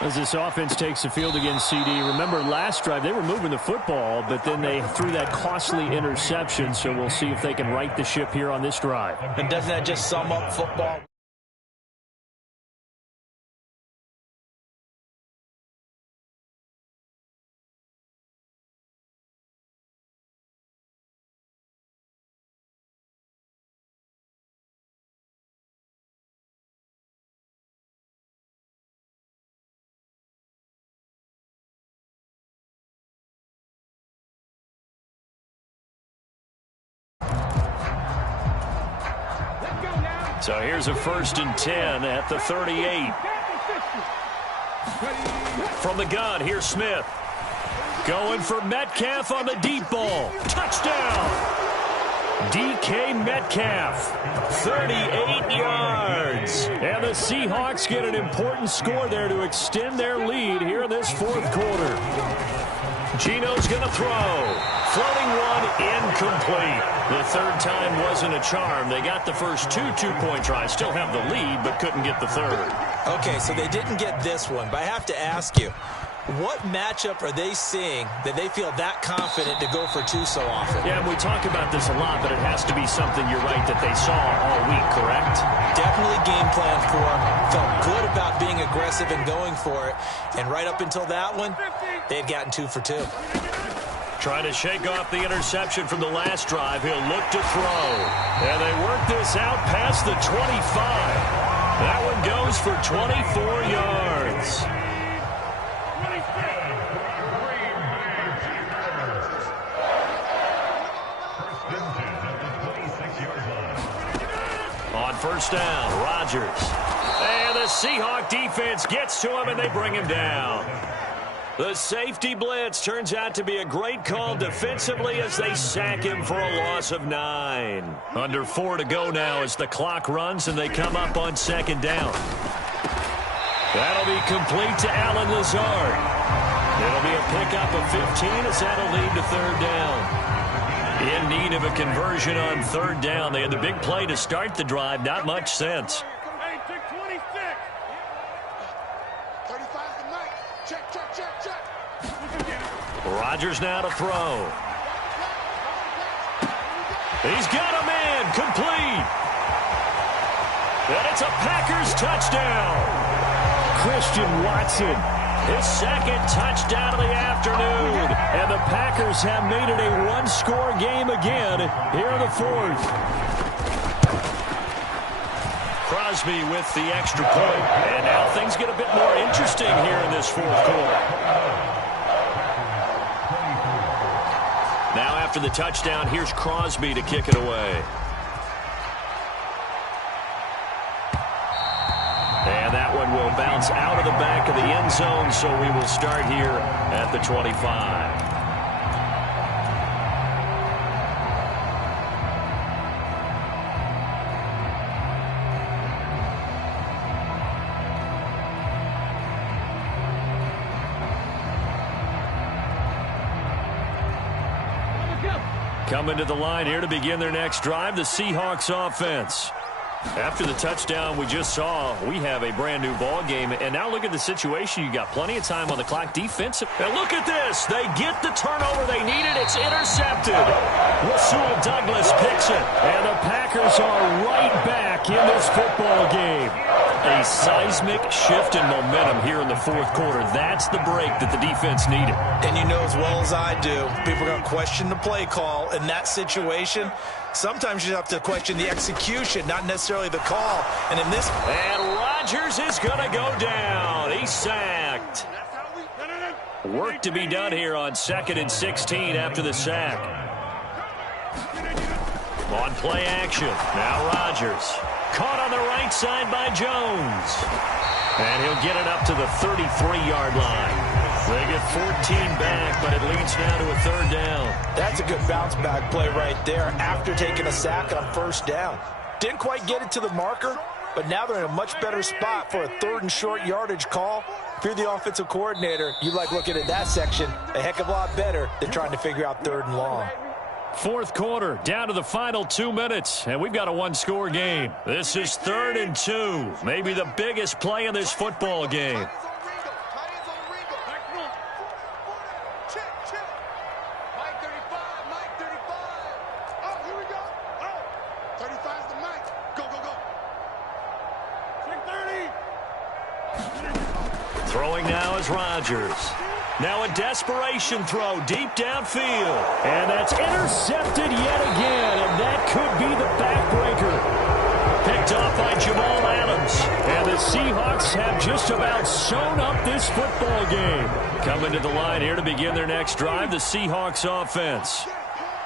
As this offense takes the field against CD, remember last drive they were moving the football, but then they threw that costly interception, so we'll see if they can right the ship here on this drive. And doesn't that just sum up football? So here's a 1st and 10 at the 38. From the gun, here's Smith. Going for Metcalf on the deep ball. Touchdown! DK Metcalf, 38 yards. And the Seahawks get an important score there to extend their lead here in this fourth quarter. Gino's going to throw. Floating one, incomplete. The third time wasn't a charm. They got the first 2 two-point tries. Still have the lead, but couldn't get the third. Okay, so they didn't get this one, but I have to ask you, what matchup are they seeing that they feel that confident to go for 2 so often? Yeah, we talk about this a lot, but it has to be something, you're right, that they saw all week, correct? Definitely game plan for them. Felt good about being aggressive and going for it. And right up until that one, they had gotten 2 for 2. Trying to shake off the interception from the last drive. He'll look to throw. And they work this out past the 25. That one goes for 24 yards. On first down, Rodgers. And the Seahawk defense gets to him, and they bring him down. The safety blitz turns out to be a great call defensively as they sack him for a loss of 9. Under 4 to go now as the clock runs and they come up on second down. That'll be complete to Allen Lazard. It'll be a pickup of 15 as that'll lead to third down. In need of a conversion on third down. They had the big play to start the drive. Not much sense. Rodgers now to throw. He's got a man complete. And it's a Packers touchdown. Christian Watson, his second touchdown of the afternoon. And the Packers have made it a one-score game again here in the fourth. Crosby with the extra point. And now things get a bit more interesting here in this fourth quarter. Now after the touchdown, here's Crosby to kick it away. And that one will bounce out of the back of the end zone, so we will start here at the 25. Coming to the line here to begin their next drive, the Seahawks offense. After the touchdown we just saw, we have a brand new ball game. And now look at the situation. You got plenty of time on the clock defensive. And look at this. They get the turnover they needed. It's intercepted. Rasul Douglas picks it. And the Packers are right back in this football game. A seismic shift in momentum here in the fourth quarter. That's the break that the defense needed. And you know as well as I do, people are going to question the play call in that situation. Sometimes you have to question the execution, not necessarily the call. And in this... And Rodgers is going to go down. He's sacked. Work to be done here on 2nd and 16 after the sack. On play action. Now Rodgers. Caught on the right side by Jones. And he'll get it up to the 33-yard line. They get 14 back, but it leads now to a third down. That's a good bounce-back play right there after taking a sack on first down. Didn't quite get it to the marker, but now they're in a much better spot for a third and short yardage call. If you're the offensive coordinator, you like looking at that section a heck of a lot better than trying to figure out third and long. Fourth quarter, down to the final 2 minutes, and we've got a one-score game. This is 3rd and 2, maybe the biggest play in this football game. Throwing now is Rodgers. Now a desperation throw deep downfield. And that's intercepted yet again. And that could be the backbreaker. Picked off by Jamal Adams. And the Seahawks have just about sewn up this football game. Coming to the line here to begin their next drive, the Seahawks offense.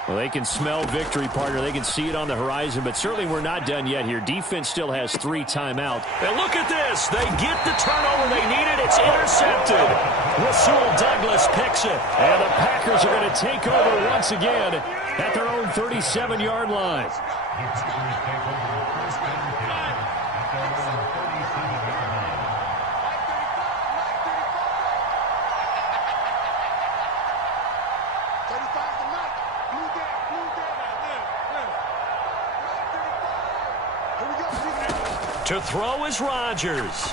Well, they can smell victory, partner. They can see it on the horizon, but certainly we're not done yet here. Defense still has 3 timeouts. And look at this. They get the turnover they needed. It's intercepted. Rasul Douglas picks it. And the Packers are going to take over once again at their own 37-yard line. To throw is Rodgers.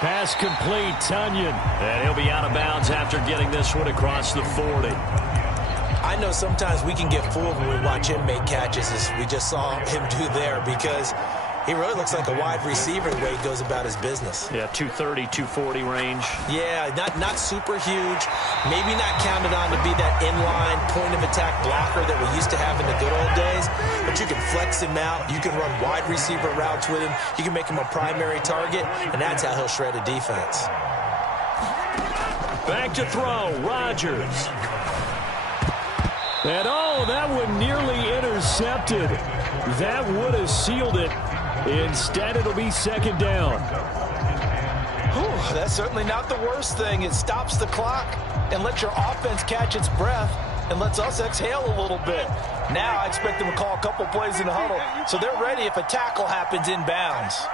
Pass complete, Tunyon. And he'll be out of bounds after getting this one across the 40. I know sometimes we can get fooled when we watch him make catches, as we just saw him do there, because He really looks like a wide receiver the way he goes about his business. Yeah, 230, 240 range. Yeah, not super huge. Maybe not counted on to be that inline point-of-attack blocker that we used to have in the good old days. But you can flex him out. You can run wide receiver routes with him. You can make him a primary target, and that's how he'll shred a defense. Back to throw, Rodgers. And oh, that one nearly intercepted. That would have sealed it. Instead, it'll be second down. Whew, that's certainly not the worst thing. It stops the clock and lets your offense catch its breath and lets us exhale a little bit. Now I expect them to call a couple plays in the huddle, so they're ready if a tackle happens inbounds.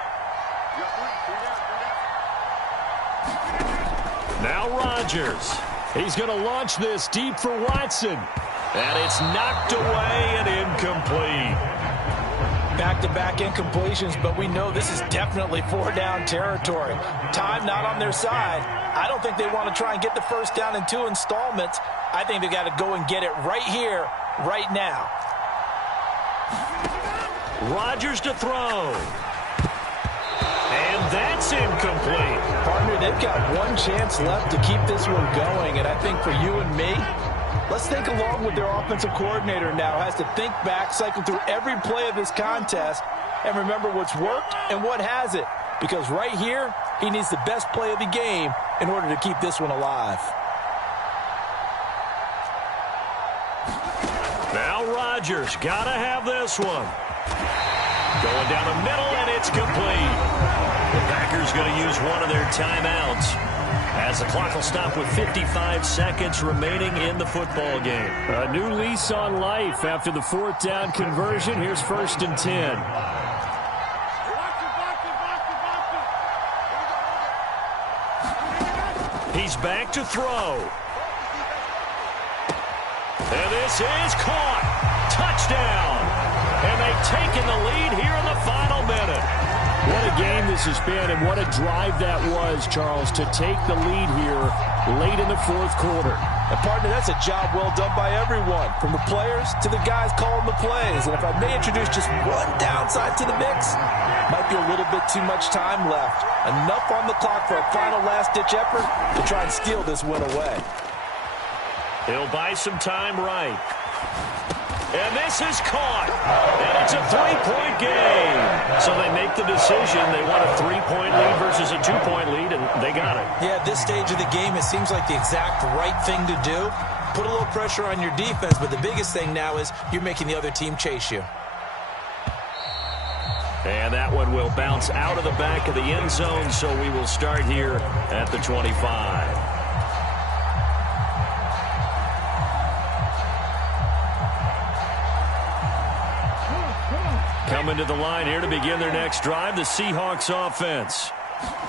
Now Rodgers. He's going to launch this deep for Watson. And it's knocked away and incomplete. Back-to-back incompletions, but we know this is definitely four-down territory. Time not on their side. I don't think they want to try and get the first down in 2 installments. I think they got to go and get it right here, right now. Rodgers to throw. And that's incomplete. Partner, they've got one chance left to keep this one going, and I think for you and me, let's think along with their offensive coordinator now. Has to think back, cycle through every play of this contest, and remember what's worked and what hasn't. Because right here, he needs the best play of the game in order to keep this one alive. Now Rodgers, gotta have this one. Going down the middle, and it's complete. The Packers going to use one of their timeouts, as the clock will stop with 55 seconds remaining in the football game. A new lease on life after the fourth down conversion. Here's 1st and 10. He's back to throw. And this is caught. Touchdown. And they've taken the lead here in the final minute. What a game this has been, and what a drive that was, Charles, to take the lead here late in the fourth quarter. And, partner, that's a job well done by everyone, from the players to the guys calling the plays. And if I may introduce just one downside to the mix, might be a little bit too much time left. Enough on the clock for a final last-ditch effort to try and steal this win away. He'll buy some time right. And this is caught. And it's a 3-point game. So they make the decision. They want a 3-point lead versus a 2-point lead, and they got it. Yeah, at this stage of the game, it seems like the exact right thing to do. Put a little pressure on your defense, but the biggest thing now is you're making the other team chase you. And that one will bounce out of the back of the end zone, so we will start here at the 25. Coming to the line here to begin their next drive, the Seahawks offense.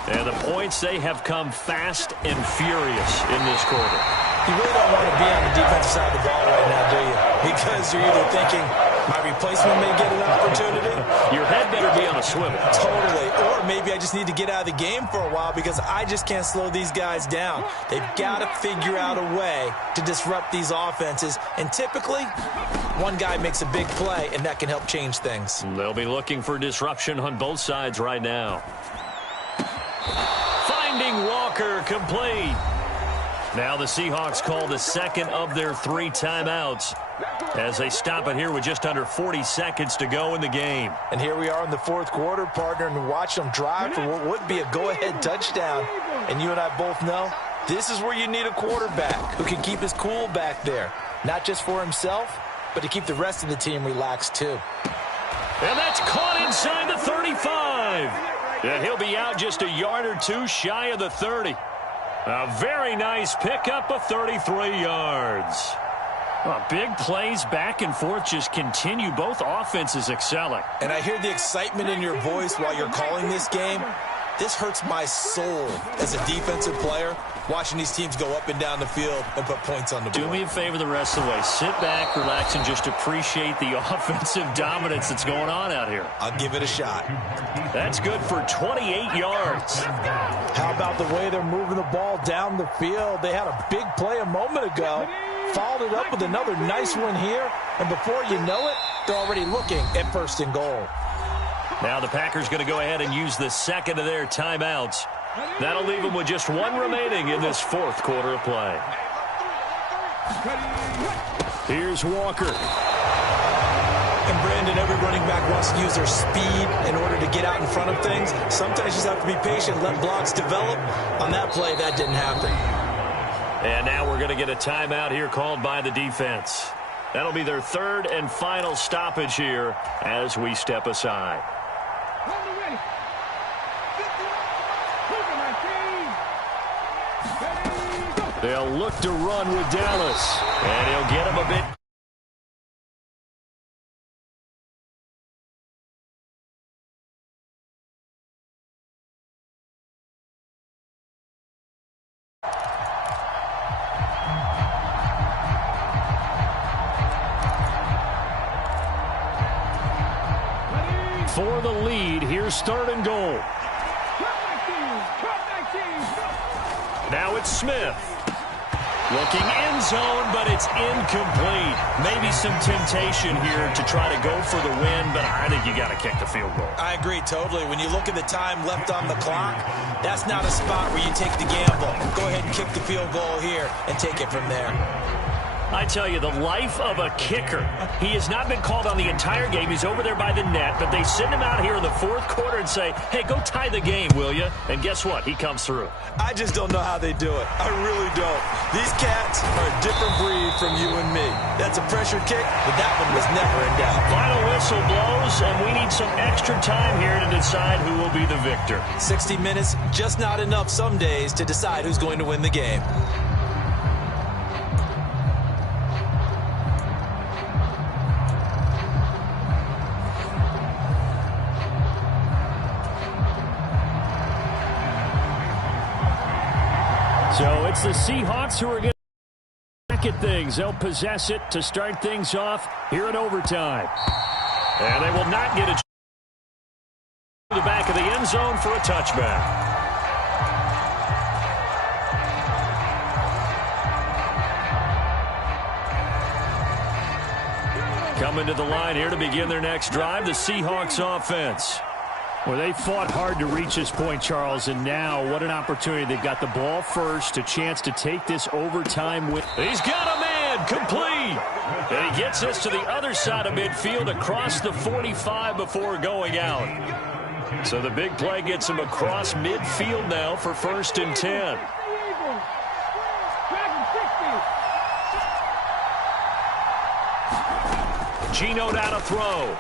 And the points, they have come fast and furious in this quarter. You really don't want to be on the defensive side of the ball right now, do you? Because you're either thinking, my replacement may get an opportunity. Your head better be on a swivel. Totally. Or maybe I just need to get out of the game for a while because I just can't slow these guys down. They've got to figure out a way to disrupt these offenses. And typically, one guy makes a big play, and that can help change things. They'll be looking for disruption on both sides right now. Finding Walker, complete. Now the Seahawks call the second of their 3 timeouts as they stop it here with just under 40 seconds to go in the game. And here we are in the fourth quarter, partner, and watch them drive for what would be a go-ahead touchdown. And you and I both know this is where you need a quarterback who can keep his cool back there, not just for himself, but to keep the rest of the team relaxed too. And that's caught inside the 35. And he'll be out just a yard or two shy of the 30. A very nice pickup of 33 yards. Well, big plays back and forth just continue. Both offenses excelling. And I hear the excitement in your voice while you're calling this game. This hurts my soul as a defensive player, watching these teams go up and down the field and put points on the board. Do me a favor the rest of the way. Sit back, relax, and just appreciate the offensive dominance that's going on out here. I'll give it a shot. That's good for 28 yards. How about the way they're moving the ball down the field? They had a big play a moment ago, followed it up with another nice one here, and before you know it, they're already looking at 1st and goal. Now the Packers going to go ahead and use the second of their timeouts. That'll leave them with just one remaining in this fourth quarter of play. Here's Walker. And Brandon, every running back wants to use their speed in order to get out in front of things. Sometimes you just have to be patient, let blocks develop. On that play, that didn't happen. And now we're going to get a timeout here called by the defense. That'll be their third and final stoppage here as we step aside. They'll look to run with Dallas. And he'll get him a bit. For the lead, here's third and goal. Now it's Smith. Looking end zone, but it's incomplete. Maybe some temptation here to try to go for the win, but I think you got to kick the field goal. I agree totally. When you look at the time left on the clock, that's not a spot where you take the gamble. Go ahead and kick the field goal here and take it from there. I tell you, the life of a kicker. He has not been called on the entire game. He's over there by the net, but they send him out here in the fourth quarter and say, hey, go tie the game, will you? And guess what? He comes through. I just don't know how they do it. I really don't. These cats are a different breed from you and me. That's a pressure kick, but that one was never in doubt. Final whistle blows, and we need some extra time here to decide who will be the victor. 60 minutes, just not enough some days to decide who's going to win the game. So it's the Seahawks who are going to back at things. They'll possess it to start things off here in overtime. And they will not get it to the back of the end zone for a touchback. Coming to the line here to begin their next drive, the Seahawks offense. Well, they fought hard to reach this point, Charles, and now what an opportunity. They've got the ball first, a chance to take this overtime win. He's got a man, complete. And he gets this to the other side of midfield across the 45 before going out. So the big play gets him across midfield now for 1st and 10. Geno out to throw.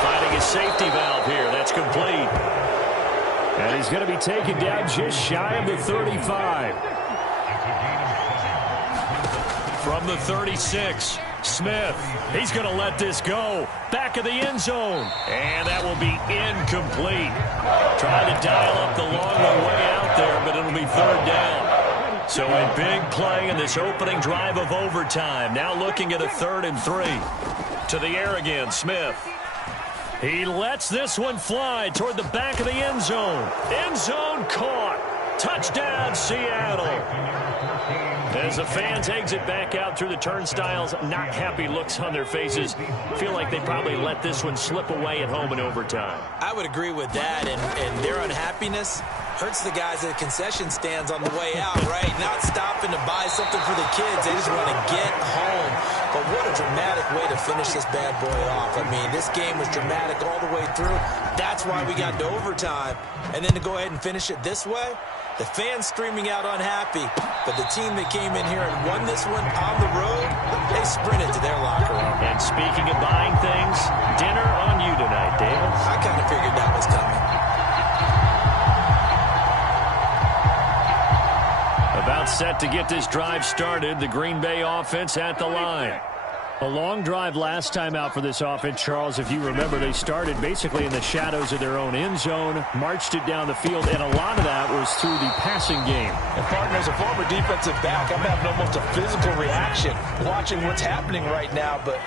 Finding his safety valve here. That's complete. And he's going to be taken down just shy of the 35. From the 36, Smith. He's going to let this go. Back of the end zone. And that will be incomplete. Trying to dial up the long way out there, but it'll be third down. So a big play in this opening drive of overtime. Now looking at a 3rd and 3. To the air again, Smith. He lets this one fly toward the back of the end zone. End zone caught. Touchdown, Seattle. As the fans exit back out through the turnstiles, not happy looks on their faces. Feel like they probably let this one slip away at home in overtime. I would agree with that, and their unhappiness hurts the guys at the concession stands on the way out, right? Not stopping to buy something for the kids. They just want to get home. But what a dramatic way to finish this bad boy off. I mean, this game was dramatic all the way through. That's why we got to overtime. And then to go ahead and finish it this way, the fans streaming out unhappy. But the team that came in here and won this one on the road, they sprinted to their locker room. And speaking of buying things, dinner on you tonight, David. I kind of figured that was coming. About set to get this drive started, the Green Bay offense at the line. A long drive last time out for this offense, Charles. If you remember, they started basically in the shadows of their own end zone, marched it down the field, and a lot of that was through the passing game. And, partner, as a former defensive back, I'm having almost a physical reaction watching what's happening right now. But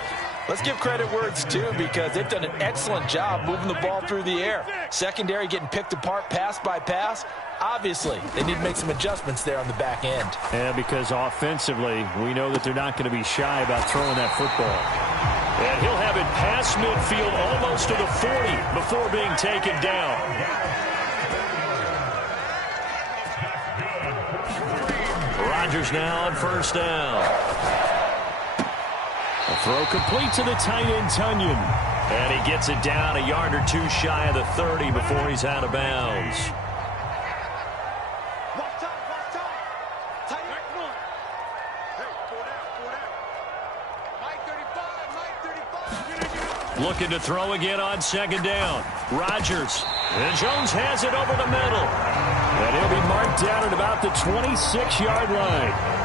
let's give credit where it's due, because they've done an excellent job moving the ball through the air. Secondary getting picked apart pass by pass. Obviously, they need to make some adjustments there on the back end. Yeah, because offensively, we know that they're not going to be shy about throwing that football. And he'll have it past midfield almost to the 40 before being taken down. Rodgers now on first down. A throw complete to the tight end, Tunyon. And he gets it down a yard or two shy of the 30 before he's out of bounds. Looking to throw again on second down. Rodgers. And Jones has it over the middle. And he'll be marked down at about the 26-yard line.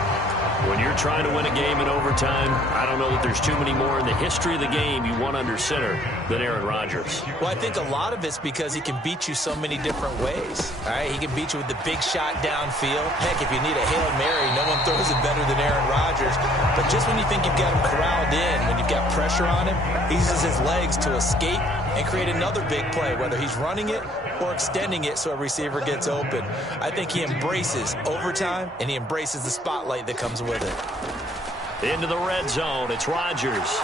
When you're trying to win a game in overtime, I don't know that there's too many more in the history of the game you want under center than Aaron Rodgers. Well, I think a lot of it's because he can beat you so many different ways. All right, he can beat you with the big shot downfield. Heck, if you need a Hail Mary, no one throws it better than Aaron Rodgers. But just when you think you've got him corralled in, when you've got pressure on him, he uses his legs to escape and create another big play, whether he's running it or extending it so a receiver gets open. I think he embraces overtime, and he embraces the spotlight that comes with it. Into the red zone, it's Rodgers.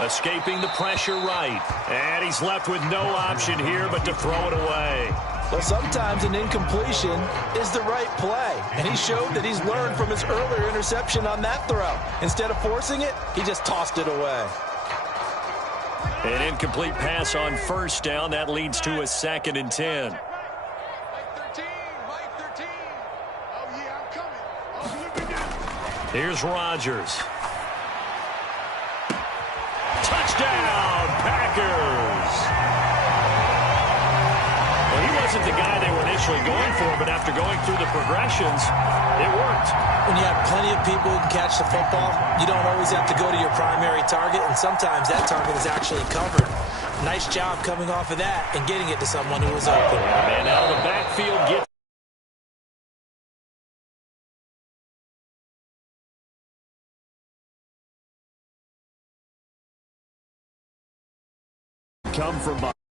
Escaping the pressure right. And he's left with no option here but to throw it away. Well, sometimes an incompletion is the right play. And he showed that he's learned from his earlier interception on that throw. Instead of forcing it, he just tossed it away. An incomplete pass on first down. That leads to a 2nd and 10. Here's Rodgers. Touchdown, Packers. Well, he wasn't the guy they were initially going for, but after going through the progressions, it worked. When you have plenty of people who can catch the football, you don't always have to go to your primary target, and sometimes that target is actually covered. Nice job coming off of that and getting it to someone who was open. And out of the backfield, gets come from behind.